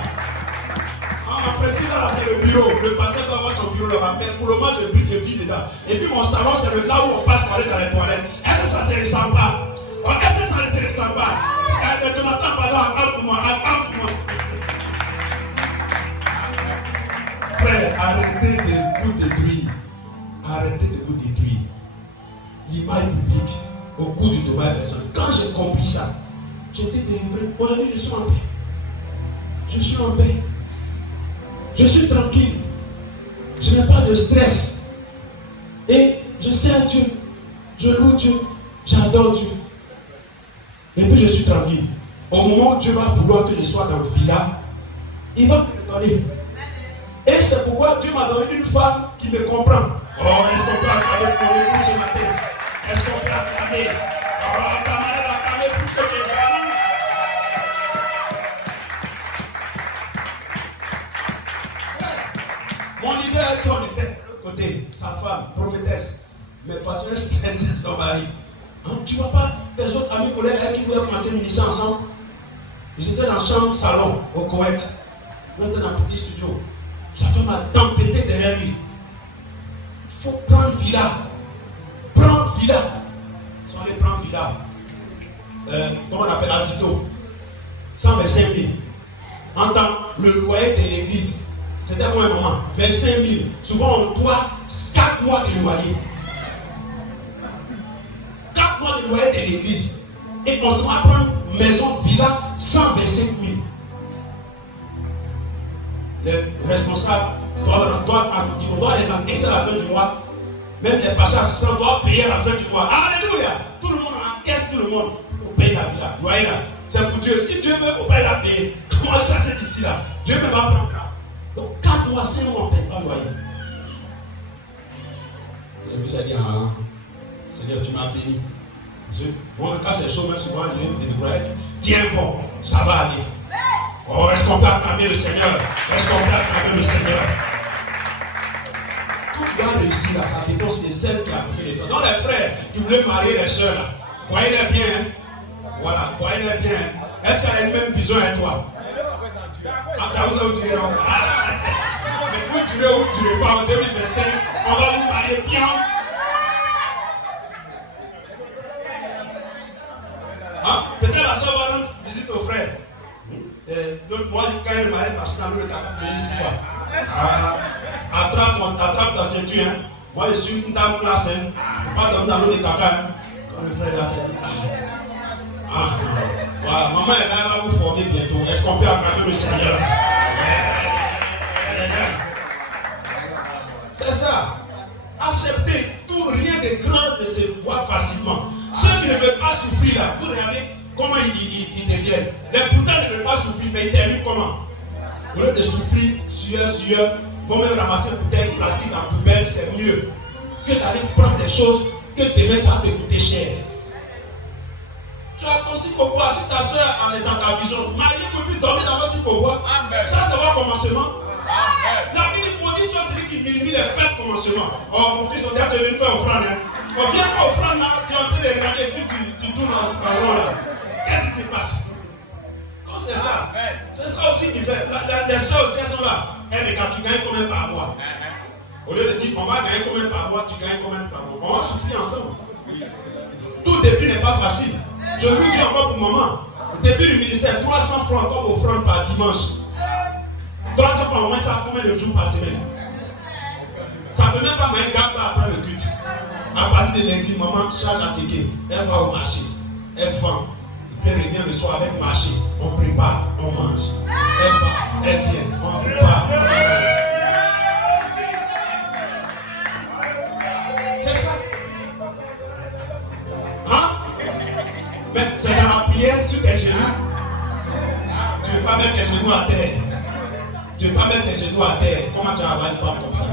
En président, là, c'est le bureau. Le pasteur doit avoir son bureau là-bas. Mais pour le moment, je vis dedans. Et puis mon salon, c'est là où on passe pour aller dans les toilettes. Est-ce que ça ne te ressemble pas? Est-ce que ça ne te ressemble pas? Tu m'attends pas là, attends pour moi. Frère, arrêtez de vous détruire. Arrêtez de vous détruire. L'image publique au coût du dommage personnel. Quand j'ai compris ça, j'ai été délivré. Aujourd'hui, je suis en paix. je suis en paix. Je suis tranquille. Je n'ai pas de stress. Et je sers Dieu. Je loue Dieu. J'adore Dieu. Et puis je suis tranquille. Au moment où Dieu va vouloir que je sois dans le village, il va me donner. Et c'est pourquoi Dieu m'a donné une femme qui me comprend. Oh, est-ce qu'on peut acclamer pour nous ce matin? Est-ce qu'on peut acclamer? Oh, acclamer pour que je gagne. Mon leader qui en était de l'autre côté, sa femme, prophétesse, mais parce qu'elle stressait son mari. Tu ne vois pas tes autres amis collègues qui voulaient commencer à ministrer ensemble? Ils étaient dans la chambre salon au Koweït. Nous étions dans un petit studio. Sa femme a tempêté derrière lui. Il faut prendre villa. Prendre villa. Si on allait prendre villa, comment on appelle Azito, 125 000. En temps, le loyer de l'église, c'était pour un moment, 25 000. Souvent, on doit 4 mois de loyer. 4 mois de loyer de l'église. Et on se va prendre maison, villa, 125 000. Les responsables doit les encaisser à la fin du mois. Même les pasteurs assistants doivent payer à la fin du mois. Alléluia! Tout le monde encaisse tout le monde pour payer la villa. Loyer là. C'est pour Dieu. Si Dieu veut, il ne faut pas la payer. Comment le chasser d'ici là? Dieu ne va pas prendre là. Donc 4 mois, 5 mois, on ne paye pas le loyer. Et puis ça dit, Seigneur, tu m'as béni. Moi, quand c'est chaud, même souvent, je me dis, tiens bon, ça va aller. Oh, est-ce qu'on peut acclamer le Seigneur? Est-ce qu'on peut acclamer le Seigneur? Quand tu as réussi là, ça dépend de celle qui a fait les temps. Dans les frères qui voulaient marier les soeurs là, voyez-les bien. Hein? Voilà, voyez-les bien. Est-ce qu'elle a une même vision à toi? Ah, ça vous a où tu es là? Mais vous durez ou vous durez pas en 2025, on va vous marier bien. Hein? Peut-être la soeur va rendre visite aux frères. Donc moi, quand il m'arrête, parce que le capable de ici, attrape ta ceinture. Hein. Moi, je suis une dame classe. Hein. Pas dans l'eau de caca. Hein. Quand le frère est là, c'est voilà, maman et là, va vous former bientôt. Est-ce qu'on peut acclamer le Seigneur? C'est ça. Accepter tout, rien de grand ne se voit facilement. Ceux qui ne veulent pas souffrir là, vous regardez comment ils deviennent. Les boutins ne veulent pas souffrir, mais ils terminent comment? Au lieu de souffrir, sueur, vont même ramasser bouteilles plastiques dans la poubelle, c'est mieux que d'aller prendre des choses que demain ça va te coûter cher. Tu as ton cipobois, si ta soeur est dans ta vision, mariée ne peut plus dormir dans votre cipobois. Ça, c'est votre commencement. La Bible dit soit celui qui minimise les fêtes commencement. Oh, mon fils, on dit que tu es venu faire offrande. On vient faire offrande là, tu es en train de regarder et puis tu tournes en rond là. Qu'est-ce qui se passe? Non, c'est ça. C'est ça aussi qui fait. Les soeurs aussi, elles sont là. Elles regardent, tu gagnes combien par mois? Au lieu de dire, on va gagner combien par mois, tu gagnes combien par mois? On va souffrir ensemble. Tout début n'est pas facile. Je vous dis encore pour maman. Au début du ministère, 300 francs encore offrande par dimanche. 300 francs au moins, ça a combien de jours par semaine? Ça ne peut même pas m'aider après le culte. À partir de lundi, maman charge un ticket. Elle va au marché. Elle vend. Elle revient le soir avec marché. On prépare, on mange. Elle va, elle vient, on prépare. C'est ça. Hein? Mais c'est dans la prière sur tes genoux. Tu ne veux pas mettre tes genoux à terre. Tu ne veux pas mettre tes genoux à terre. Comment tu vas avoir une femme comme ça?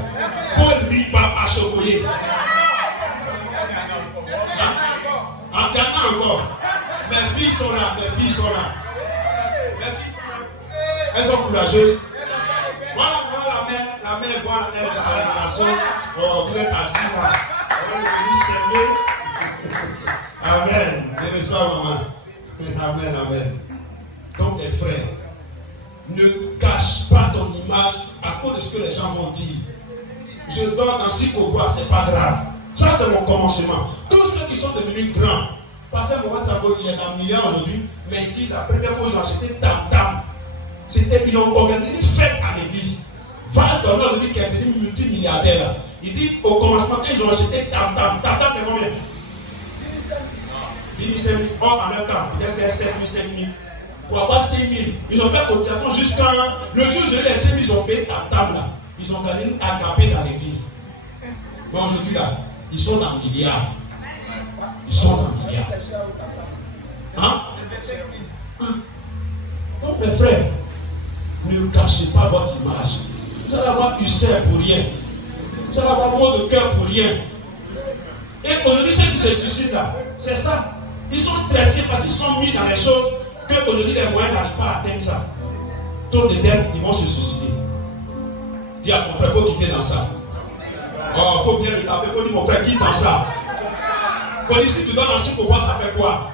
Faut lui pas chocoyer. En Ghana encore. Mes filles sont là, mes filles sont là. Elles sont courageuses. Voilà la mère, voilà elle dans la relation. Oh, vous êtes assis là. On est venu s'aimer. Amen. Je me sens, maman. Amen, amen. Donc les frères, ne cache pas ton image à cause de ce que les gens vont dire. Je donne un cycle au bois, c'est pas grave. Ça c'est mon commencement. Tous ceux qui sont devenus grands, parce que mon WhatsApp, il est dans milliard aujourd'hui, mais il dit la première fois ils ont acheté Tam-Tam. C'était, ils ont organisé une fête à l'église. Vase d'honneur, je dis qu'il est devenu multimilliardaire là. Il dit au commencement qu'ils ont acheté Tam-Tam. Tam-Tam c'est combien? 10 000, 5 000. Or en même temps, peut-être que c'est 7 000, 5 000. pour avoir 5 000. Ils ont fait cotisation jusqu'à le jour où j'ai les 5 000, ils ont payé ta table là. Ils ont gagné une agapée dans l'église. Mais aujourd'hui là, ils sont dans le milliard. Ils sont dans le milliard. Hein? Donc mes frères, ne cachez pas votre image. Vous allez avoir ulcère pour rien. Vous allez avoir mot de cœur pour rien. Et aujourd'hui, ceux qui se suicident là, c'est ça. Ils sont stressés parce qu'ils sont mis dans les choses que aujourd'hui les moyens n'arrivent pas à atteindre ça. Trop de dettes, ils vont se suicider. Dis à mon frère, il faut quitter dans ça. Oh, il faut bien le taper, il faut dire mon frère, quitte dans ça. Quand ici tu donnes un signe pour voir ça fait quoi?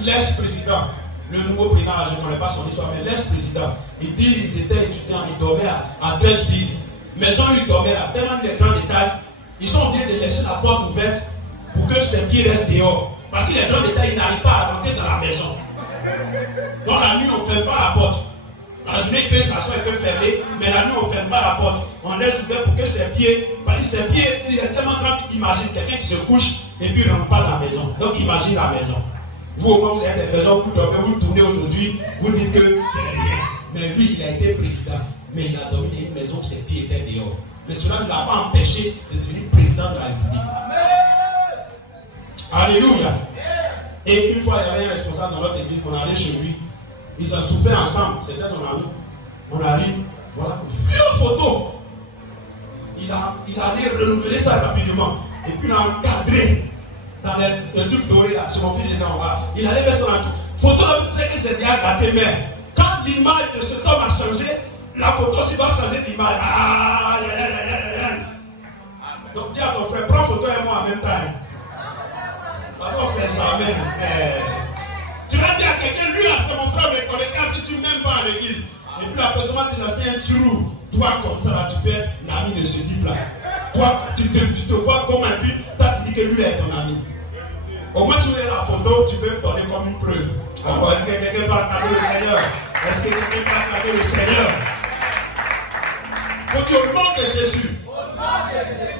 L'ex-président, le nouveau président, je ne connais pas son histoire, mais l'ex-président, il dit qu'ils étaient étudiants, ils dormaient à Trècheville. Maison, ils dormaient là, tellement les grands détails, ils sont obligés de laisser la porte ouverte pour que ses pieds restent dehors. Parce que les grands détails, ils n'arrivent pas à rentrer dans la maison. Donc la nuit, on ne ferme pas la porte. La journée, il peut s'asseoir, il peut fermer, mais la nuit, on ne ferme pas la porte. On laisse ouvert pour que ses pieds, parce que ses pieds, il est tellement grand qu'imagine quelqu'un qui se couche et puis il ne rentre pas dans la maison. Donc imagine la maison. Vous, au moins, vous avez des maisons, vous dormez, vous tournez aujourd'hui, vous dites que c'est rien. Mais lui, il a été président, mais il a dormi dans une maison où ses pieds étaient dehors. Mais cela ne l'a pas empêché de devenir président de la République. Alléluia. Et une fois, il y avait un responsable dans notre église, on allait chez lui. Ils s'en soufflaient ensemble, c'était son ami. On arrive, voilà, vieux photo. Il allait renouveler ça rapidement. Et puis il a encadré dans le truc doré là, chez mon fils, j'étais en bas. Il allait mettre son photo, c'est que c'est bien gâté, mais quand l'image de cet homme a changé, la photo aussi doit changer d'image. Donc dis à ton frère, prends photo et moi en même temps. Parce qu'on ne sait jamais. Tu vas dire à quelqu'un, lui là c'est mon frère, mais qu'on est cassé sur même pas à l'église. Et puis la personne va te lancer un trou. Toi comme ça là, tu fais l'ami de ce type là. Toi, tu te vois comme un but, toi tu dis que lui est ton ami. Au moins si tu veux la photo, tu peux me donner comme une preuve. Alors est-ce que quelqu'un va acclamer le Seigneur? Est-ce que quelqu'un va acclamer le Seigneur? Faut dire au nom de Jésus,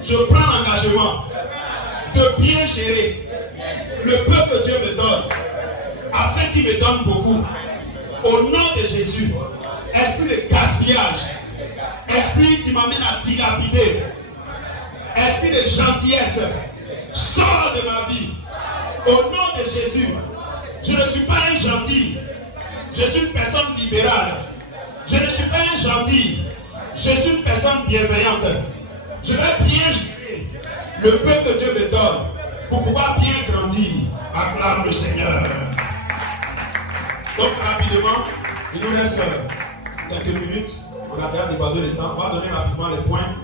je prends l'engagement de bien gérer le peu que Dieu me donne, afin qu'il me donne beaucoup. Au nom de Jésus, esprit de gaspillage, esprit qui m'amène à dilapider, esprit de gentillesse, sors de ma vie. Au nom de Jésus, je ne suis pas un gentil, je suis une personne libérale. Je ne suis pas un gentil, je suis une personne bienveillante. Je vais bien gérer le peu que Dieu me donne pour pouvoir bien grandir. Acclame le Seigneur. Donc rapidement, il nous reste quelques minutes. On a bien débordé le temps. On va donner rapidement les points.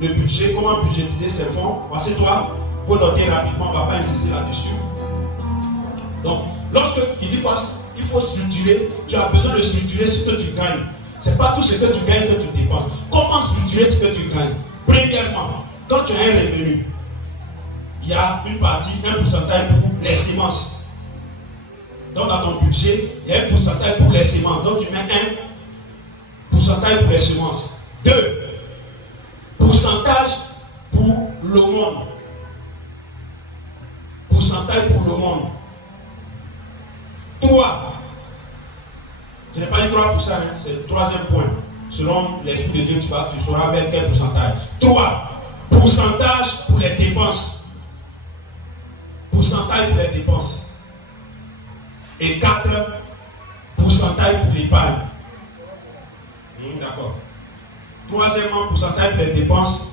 Le budget, comment budgétiser ses fonds. Voici toi, il faut noter rapidement, on ne va pas insister là-dessus. Donc, lorsque il dit quoi, il faut structurer, tu as besoin de structurer ce que tu gagnes. Ce n'est pas tout ce que tu gagnes que tu dépenses. Comment structurer ce que tu gagnes? Premièrement, quand tu as un revenu, il y a une partie, un pourcentage pour les semences. Donc dans ton budget, il y a un pourcentage pour les semences. Donc tu mets un pourcentage pour les semences. 2. Pourcentage pour l'aumône. Pourcentage pour l'aumône. 3. Je n'ai pas dit 3 pour ça, hein, c'est le troisième point. Selon l'Esprit de Dieu, tu sauras vers quel pourcentage. 3. Pourcentage pour les dépenses. Pourcentage pour les dépenses. Et 4. Pourcentage pour l'épargne. D'accord. Troisièmement, pourcentage pour les dépenses.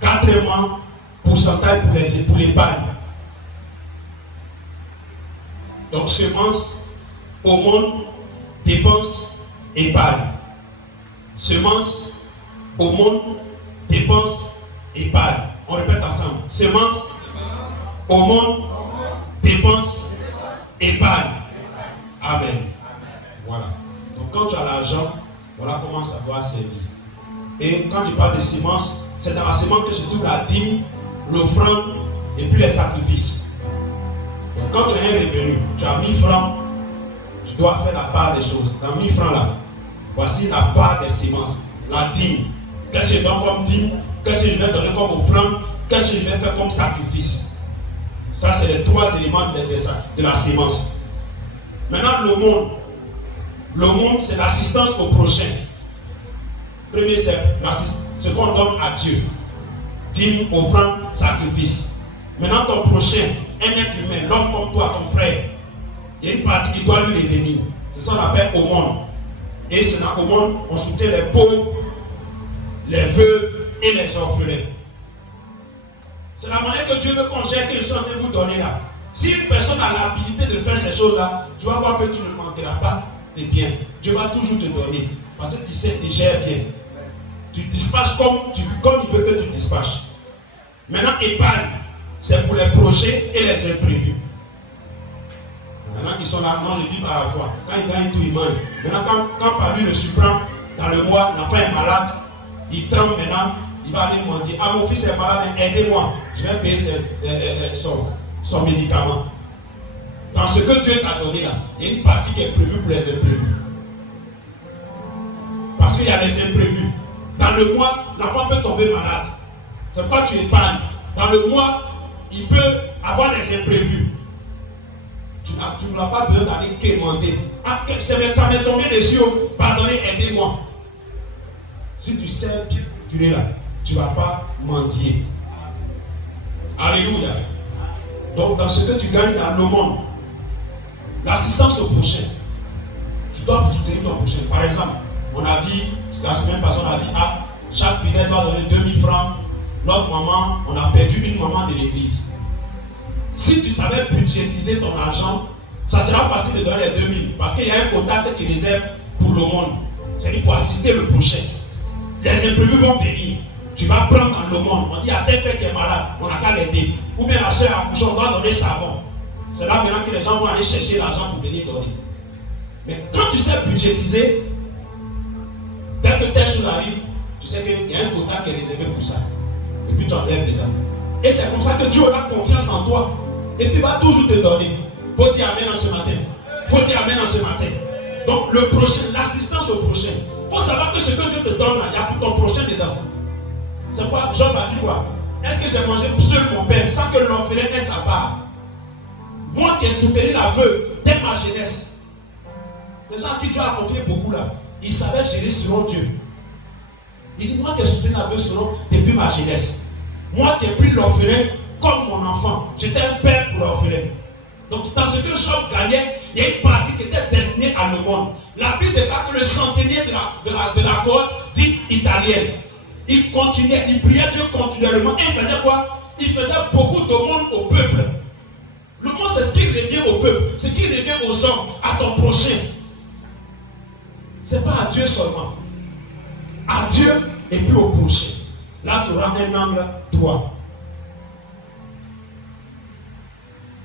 Quatrièmement, pourcentage pour l'épargne. Donc, semences, aumône, dépenses, épargne. Semences, aumône, dépenses, épargne. On répète ensemble. Semences, aumône, dépenses, épargne. Amen. Voilà. Donc quand tu as l'argent, voilà comment ça doit servir. Et quand je parle de semences, c'est dans la semence que se trouve la dîme, l'offrande et puis les sacrifices. Donc quand tu as un revenu, tu as 1000 francs, tu dois faire la part des choses. Dans 1000 francs là, voici la part des semences, la dîme. Qu'est-ce que je donne comme dîme? Qu'est-ce que je vais donner comme offrande? Qu'est-ce que je vais faire comme sacrifice? Ça, c'est les 3 éléments de la sémence. Maintenant, le monde. Le monde, c'est l'assistance au prochain. Premier, c'est ce qu'on donne à Dieu. Dîme, offrande, sacrifice. Maintenant, ton prochain, un être humain, l'homme comme toi, ton frère, il y a une partie qui doit lui revenir. C'est ça qu'on appelle au monde. Et c'est dans au monde, on soutient les pauvres, les veuves et les orphelins. C'est la manière que Dieu veut qu'on gère que je suis en train de vous donner là. Si une personne a l'habilité de faire ces choses-là, tu vas voir que tu ne manqueras pas de bien. Dieu va toujours te donner. Parce que tu sais, tu gères bien. Tu dispatches comme il veut que tu dispatches. Maintenant, épargne, c'est pour les projets et les imprévus. Maintenant qu'ils sont là, non, je vis par la foi. Quand ils gagnent tout, ils mangent. Maintenant, quand par lui le surprend dans le mois, l'enfant est malade, il tremble maintenant, il va aller me dire, ah mon fils est malade, aidez-moi, je vais payer son médicament. Dans ce que Dieu t'a donné là, il y a une partie qui est prévue pour les imprévus. Parce qu'il y a des imprévus. Dans le mois, l'enfant peut tomber malade. C'est pourquoi tu épargnes. Dans le mois, il peut avoir des imprévus. Tu n'as pas besoin d'aller quémander. Ah, ça m'est tombé dessus. Pardonnez, aidez-moi. Si tu sais bien que tu es là, tu ne vas pas mentir. Alléluia. Donc, dans ce que tu gagnes dans le monde, l'assistance au prochain, tu dois soutenir ton prochain. Par exemple, on a dit, la semaine passée, on a dit, ah, chaque fidèle doit donner 2000 francs. Notre maman, on a perdu une maman de l'église. Si tu savais budgétiser ton argent, ça sera facile de donner les 2000. Parce qu'il y a un quota que tu réserves pour le monde. C'est-à-dire pour assister le prochain. Les imprévus vont venir. Tu vas prendre dans le monde. On dit à tel frère qui est malade, on n'a qu'à l'aider. Ou bien la soeur a couché, on doit donner savon. C'est là maintenant que les gens vont aller chercher l'argent pour venir donner. Mais quand tu sais budgétiser, dès que telle chose arrive, tu sais qu'il y a un quota qui est réservé pour ça. Et puis tu enlèves dedans. Et c'est comme ça que Dieu aura confiance en toi. Et puis il va toujours te donner. Faut dire amen en ce matin. Faut dire amen en ce matin. Donc le prochain, l'assistance au prochain. Il faut savoir que ce que Dieu te donne, il y a pour ton prochain dedans. C'est quoi? Job a dit quoi? Est-ce que j'ai mangé seul mon père sans que l'orphelin ait sa part? Moi qui ai soutenu la veuve dès ma jeunesse. Les gens à qui Dieu a confié beaucoup là, ils savaient gérer selon Dieu. Il dit, moi qui ai soutenu la veuve depuis ma jeunesse. Moi qui ai pris l'orphelin comme mon enfant. J'étais un père pour l'orphelin. Donc dans ce que Job gagnait, il y a une partie qui était destinée à le monde. La Bible déclare que le centenier de la côte dite italienne, il continuait, il priait Dieu continuellement. Et il faisait quoi? Il faisait beaucoup de monde au peuple. Le monde, c'est ce qui revient au peuple, ce qui revient aux hommes, à ton prochain. Ce n'est pas à Dieu seulement. À Dieu et puis au prochain. Là, tu auras un angle droit.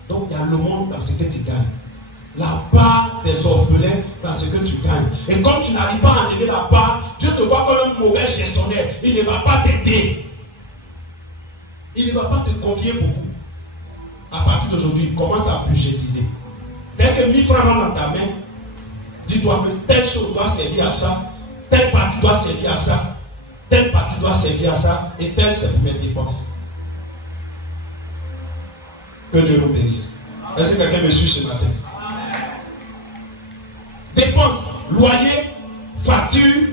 Donc, il y a le monde dans ce que tu gagnes. La part des orphelins dans ce que tu gagnes. Et comme tu n'arrives pas à enlever la part, Dieu te voit comme un mauvais gestionnaire. Il ne va pas t'aider. Il ne va pas te confier beaucoup. À partir d'aujourd'hui, commence à budgétiser. Dès que 1000 francs rentrent dans ta main, dis-toi que telle chose doit servir à ça, telle partie doit servir à ça, telle partie doit servir à ça, et telle c'est pour mes dépenses. Que Dieu nous bénisse. Est-ce que quelqu'un me suit ce matin? Dépenses, loyer, facture,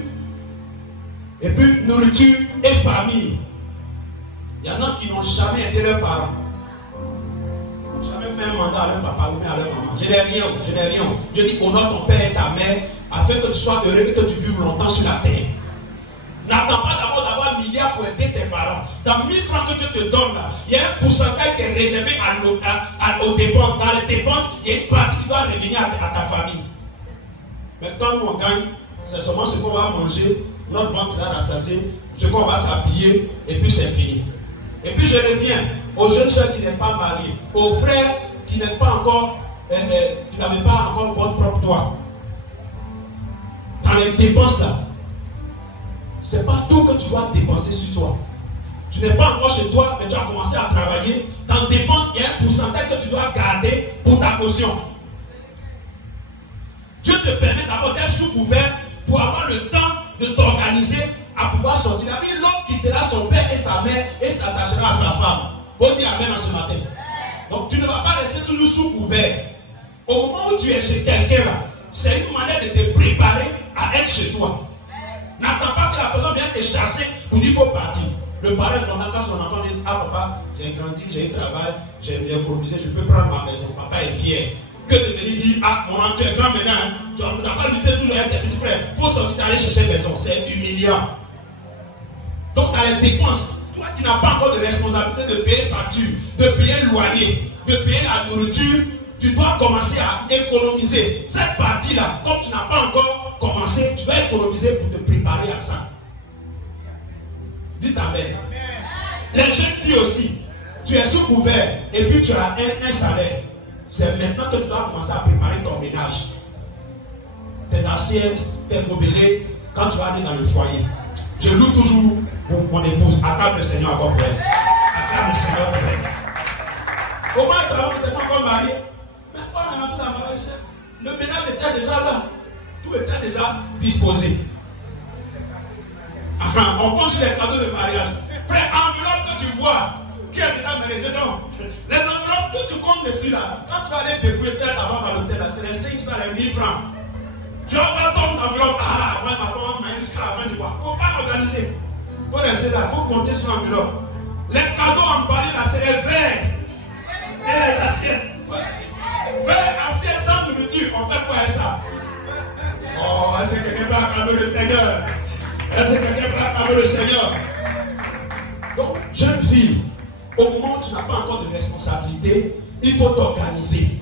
et puis nourriture et famille. Il y en a qui n'ont jamais aidé leurs parents. Jamais fait un mandat à leur papa ou à leur maman. Je n'ai rien, je n'ai rien. Je dis honore ton père et ta mère afin que tu sois heureux et que tu vives longtemps sur la terre. N'attends pas d'abord d'avoir 1 milliard pour aider tes parents. Dans 1000 francs que Dieu te donne là, il y a un pourcentage qui est réservé aux dépenses. Dans les dépenses, il y a une partie qui doit revenir à ta famille. Mais quand nous on gagne, c'est seulement ce qu'on va manger, notre ventre va rassasier, ce qu'on va s'habiller, et puis c'est fini. Et puis je reviens aux jeunes soeurs qui n'êtes pas mariés, aux frères qui n'êtes pas encore, qui n'avaient pas encore votre propre toit. Dans les dépenses là, ce n'est pas tout que tu dois dépenser sur toi. Tu n'es pas encore chez toi, mais tu as commencé à travailler. Dans dépenses, il y a un pourcentage que tu dois garder pour ta caution. Dieu te permet d'abord d'être sous couvert pour avoir le temps de t'organiser à pouvoir sortir. Il y a l'homme qui quittera son père et sa mère et s'attachera à sa femme. Faut dire amen en ce matin. Donc tu ne vas pas rester toujours sous couvert. Au moment où tu es chez quelqu'un là, c'est une manière de te préparer à être chez toi. N'attends pas que la personne vienne te chasser pour dire qu'il faut partir. Le parent, quand son enfant dit, ah papa, j'ai grandi, j'ai un travail, j'ai improvisé, je peux prendre ma maison. Papa est fier. Que de venir dire, ah mon enfant, tu es grand maintenant, tu n'as pas lutté toujours avec tes petits frères. Il faut sortir aller chercher une maison. C'est humiliant. Donc dans les dépenses, toi qui n'as pas encore de responsabilité de payer facture, de payer le loyer, de payer la nourriture, tu dois commencer à économiser. Cette partie-là, comme tu n'as pas encore commencé, tu dois économiser pour te préparer à ça. Dites amen. Les jeunes filles aussi, tu es sous couvert et puis tu as un salaire. C'est maintenant que tu dois commencer à préparer ton ménage. Tes assiettes, tes gobelets, quand tu vas aller dans le foyer. Je loue toujours pour mon épouse. Acclame le Seigneur encore pour elle. Acclame le Seigneur pour elle. Comment tu n'es pas encore marié? Mais quand on a tout dans mariage, le ménage était déjà là. Tout était déjà disposé. On pense sur les cadeaux de mariage. Frère, enveloppe que tu vois, qui est déjà marié, non. Les enveloppes que tu comptes dessus là, quand tu vas aller débrouiller ta femme à l'hôtel, c'est les 500, les 1000 francs. Tu vas ton enveloppe, ah, moi, ma femme m'a jusqu'à la fin du mois. Il ne faut pas organiser. Il faut rester là, il faut compter sur l'enveloppe. Les cadeaux emballés là, c'est les verres et les assiettes. Verres, assiettes sans nourriture, on fait quoi avec ça? Oh, est-ce que quelqu'un va acclamer le Seigneur? Est-ce que quelqu'un va acclamer le Seigneur? Donc, jeune fille, au moment où tu n'as pas encore de responsabilité, il faut t'organiser.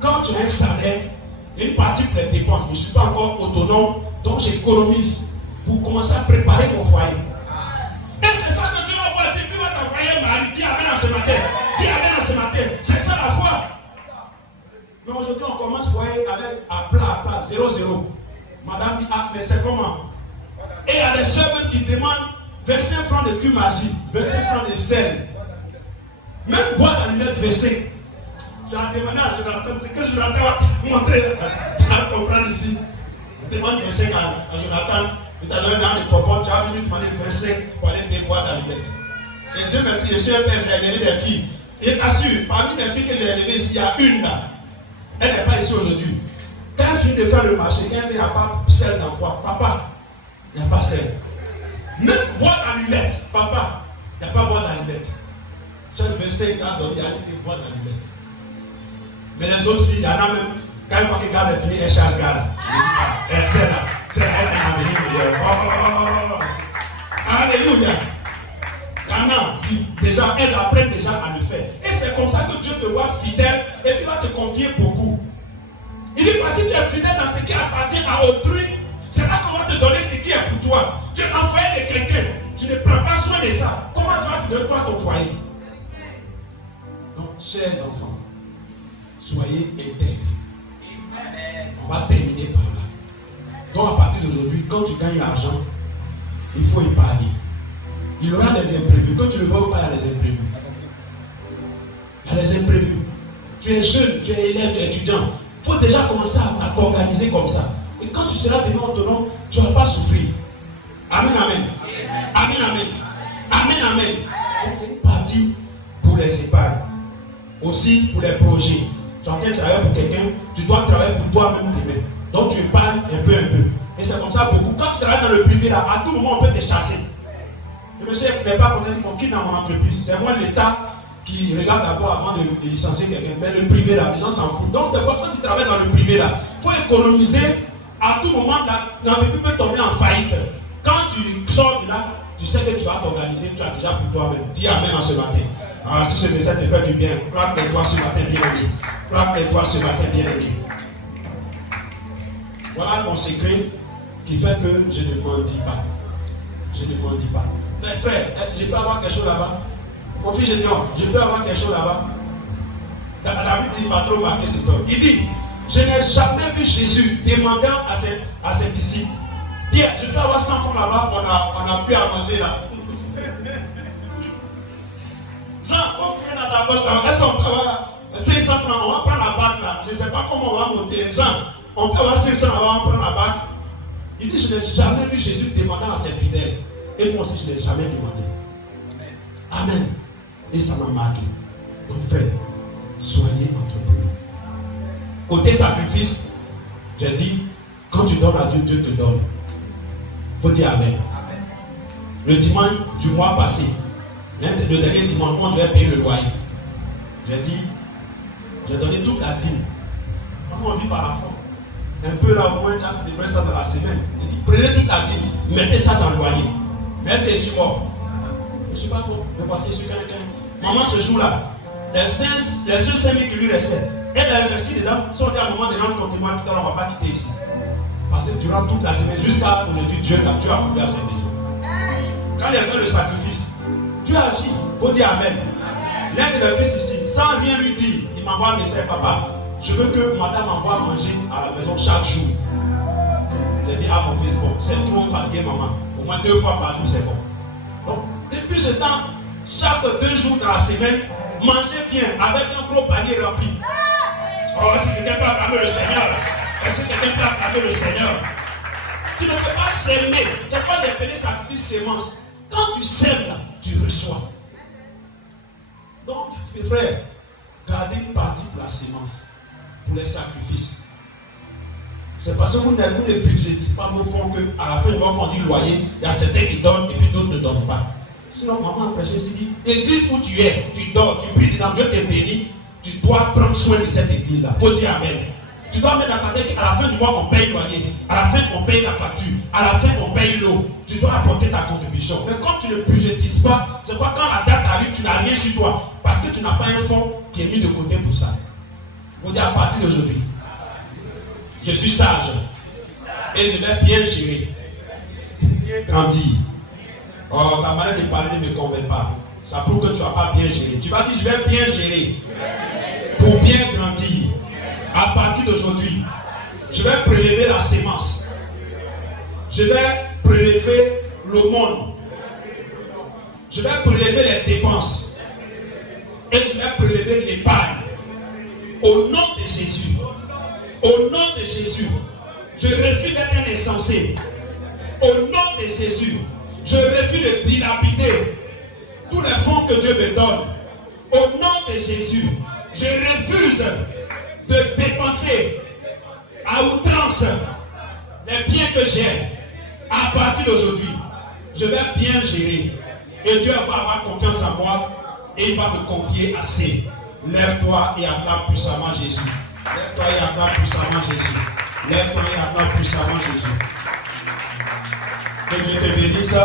Quand tu as un salaire, il y a une partie pour les dépenses. Je ne suis pas encore autonome, donc j'économise pour commencer à préparer mon foyer. Et c'est ça que tu vas voir, c'est que tu vas t'envoyer mari, dis amen à ce matin. Dis amen à ce matin. C'est ça la foi. Mais aujourd'hui, on commence le foyer avec à plat, 0-0. Madame dit, ah, mais c'est comment? Et il y a des sœurs qui demandent 25 francs de cul magique, 25 francs de sel. Même boîte à lunettes WC. Tu as demandé à Jonathan, c'est que Jonathan va te montrer. Tu vas comprendre ici. On demande 25 à Jonathan. Tu t'as donné dans les copains, tu as venu demander 25 pour aller payer boîte à lunettes. Et Dieu merci, je suis un père, j'ai élevé des filles. Et t'assure, parmi les filles que j'ai élevées ici, il y a une là. Elle n'est pas ici aujourd'hui. Quand elle finit de faire le marché, quand elle n'y a pas sel dans quoi? Papa, il n'y a pas sel. Même boîte à lunettes, papa, il n'y a pas boîte à lunettes. Tu as 25 ans, donc il y a une boîte à lunettes. Mais les autres filles, il y en a même, quand ils voient que le gaz est fini, elles chargent le gaz. C'est là, c'est elle Alléluia. Il y en a qui, déjà, elles apprennent déjà à le faire. Et c'est comme ça que Dieu te voit fidèle et puis va te confier beaucoup. Il dit, si tu es fidèle dans ce qui appartient à autrui, c'est pas qu'on va te donner ce qui est pour toi. Tu es dans le foyer de quelqu'un, tu ne prends pas soin de ça. Comment tu vas te donner toi ton foyer? Donc, chers enfants, soyez intègres. On va terminer par là. Donc, à partir d'aujourd'hui, quand tu gagnes l'argent, il faut épargner. Il y aura des imprévus. Quand tu le vois pas, il y a des imprévus. Il y a des imprévus. Tu es jeune, tu es élève, tu es étudiant. Il faut déjà commencer à t'organiser comme ça. Et quand tu seras devant autonome, tu ne vas pas souffrir. Amen, amen. Amen, amen. Amen, amen. C'est une partie pour les épargnes. Aussi pour les projets. Tu es en train de travailler pour quelqu'un, tu dois travailler pour toi-même demain. Donc tu épargnes un peu. Et c'est comme ça beaucoup. Quand tu travailles dans le privé, là, à tout moment, on peut te chasser. Je me suis pas connaître mon qui dans mon entreprise. C'est moi l'État qui regarde d'abord avant de licencier quelqu'un. Mais le privé, là, les gens s'en foutent. Donc c'est pourquoi quand tu travailles dans le privé, là, il faut économiser. À tout moment, l'entreprise peut tomber en faillite. Quand tu sors de là, tu sais que tu vas t'organiser, tu as déjà pour toi-même. Dis amen à ce matin. Alors si ce message te fait du bien, claque les doigts ce matin, bien aimé. Claque les doigts ce matin, bien aimé. Voilà mon secret qui fait que je ne mendie pas. Je ne mendie pas. Mais frère, je peux avoir quelque chose là-bas. Mon fils junior, je peux avoir quelque chose là-bas. David dit pas trop marqué ce temps. Il dit, je n'ai jamais vu Jésus demandant à ses disciples. Dire, je peux avoir 100 francs là-bas, on a plus à manger là. Jean, on prend dans ta poche, est-ce qu'on peut avoir 500 francs, on va prendre la bague là. Je ne sais pas comment on va monter. Jean, on peut avoir 500 là, on va prendre la bague. Il dit, je n'ai jamais vu Jésus demandant à ses fidèles. Et moi aussi, je ne l'ai jamais demandé. Amen. Et ça m'a marqué. Donc frère, soyez entrepreneur. Côté sacrifice, j'ai dit, quand tu donnes à Dieu, Dieu te donne. Il faut dire Amen. Le dimanche du mois passé, le dernier dimanche, on devait payer le loyer. J'ai dit, j'ai donné toute la dîme. Comment on vit par la foi? Un peu là, au moins, tu as développé ça dans la semaine. J'ai dit, prenez toute la dîme, mettez ça dans le loyer. Mais c'est sûr. Je ne sais pas quoi, je passer sur quelqu'un. Maman, ce jour-là, les seuls 5 000 qui lui restaient, elle a investi dedans, si on dit à un moment des gens qui témoignent, tout à l'heure, on ne va pas quitter ici. Parce que durant toute la semaine, jusqu'à aujourd'hui, Dieu a coupé à sa maison. Quand il a fait le sacrifice, Dieu agit. Il faut dire Amen. L'un de mes fils ici, sans rien lui dire, il m'envoie un message, papa, je veux que madame m'envoie manger à la maison chaque jour. Il a dit à mon fils, bon, c'est trop fatigué, maman. Au moins 2 fois par jour, c'est bon. Donc, depuis ce temps, chaque 2 jours dans la semaine, manger bien avec un gros panier rempli. Oh, si quelqu'un peut acclamer le Seigneur, est-ce que quelqu'un peut acclamer le Seigneur? Tu ne peux pas s'aimer. C'est pas d'appeler sacrifice sémence. Quand tu sèmes là, tu reçois. Donc, mes frères, gardez une partie pour la sémence, pour les sacrifices. C'est parce que vous ne budgétisez pas vos fonds qu'à la fin du mois, quand on dit loyer, il y a certains qui donnent et puis d'autres ne donnent pas. Sinon, maman a prêché, s'il dit, l'église où tu es, tu dors, tu pries dedans, Dieu te bénit, tu dois prendre soin de cette église-là. Il faut dire Amen. Tu dois mettre dans ta tête qu'à la fin du mois, on paye le loyer, à la fin, on paye la facture, à la fin, on paye l'eau. Tu dois apporter ta contribution. Mais quand tu ne budgétises pas, c'est quoi quand la date arrive, tu n'as rien sur toi. Parce que tu n'as pas un fonds qui est mis de côté pour ça. Il faut dire à partir d'aujourd'hui, je suis sage et je vais bien gérer, bien grandir. Oh, ta manière de parler ne me convainc pas. Ça prouve que tu ne vas pas bien gérer. Tu vas dire, je vais bien gérer pour bien grandir. À partir d'aujourd'hui, je vais prélever la sémence. Je vais prélever l'aumône. Je vais prélever les dépenses. Et je vais prélever l'épargne. Au nom de Jésus. Au nom de Jésus. Je refuse d'être un insensé. Au nom de Jésus. Je refuse de dilapider tous les fonds que Dieu me donne. Au nom de Jésus. Je refuse de dépenser à outrance les biens que j'ai. À partir d'aujourd'hui, je vais bien gérer. Et Dieu va avoir confiance en moi et il va me confier assez. Lève-toi et acclame puissamment Jésus. Lève-toi et acclame puissamment Jésus. Lève-toi et acclame puissamment Jésus. Que Dieu te bénisse.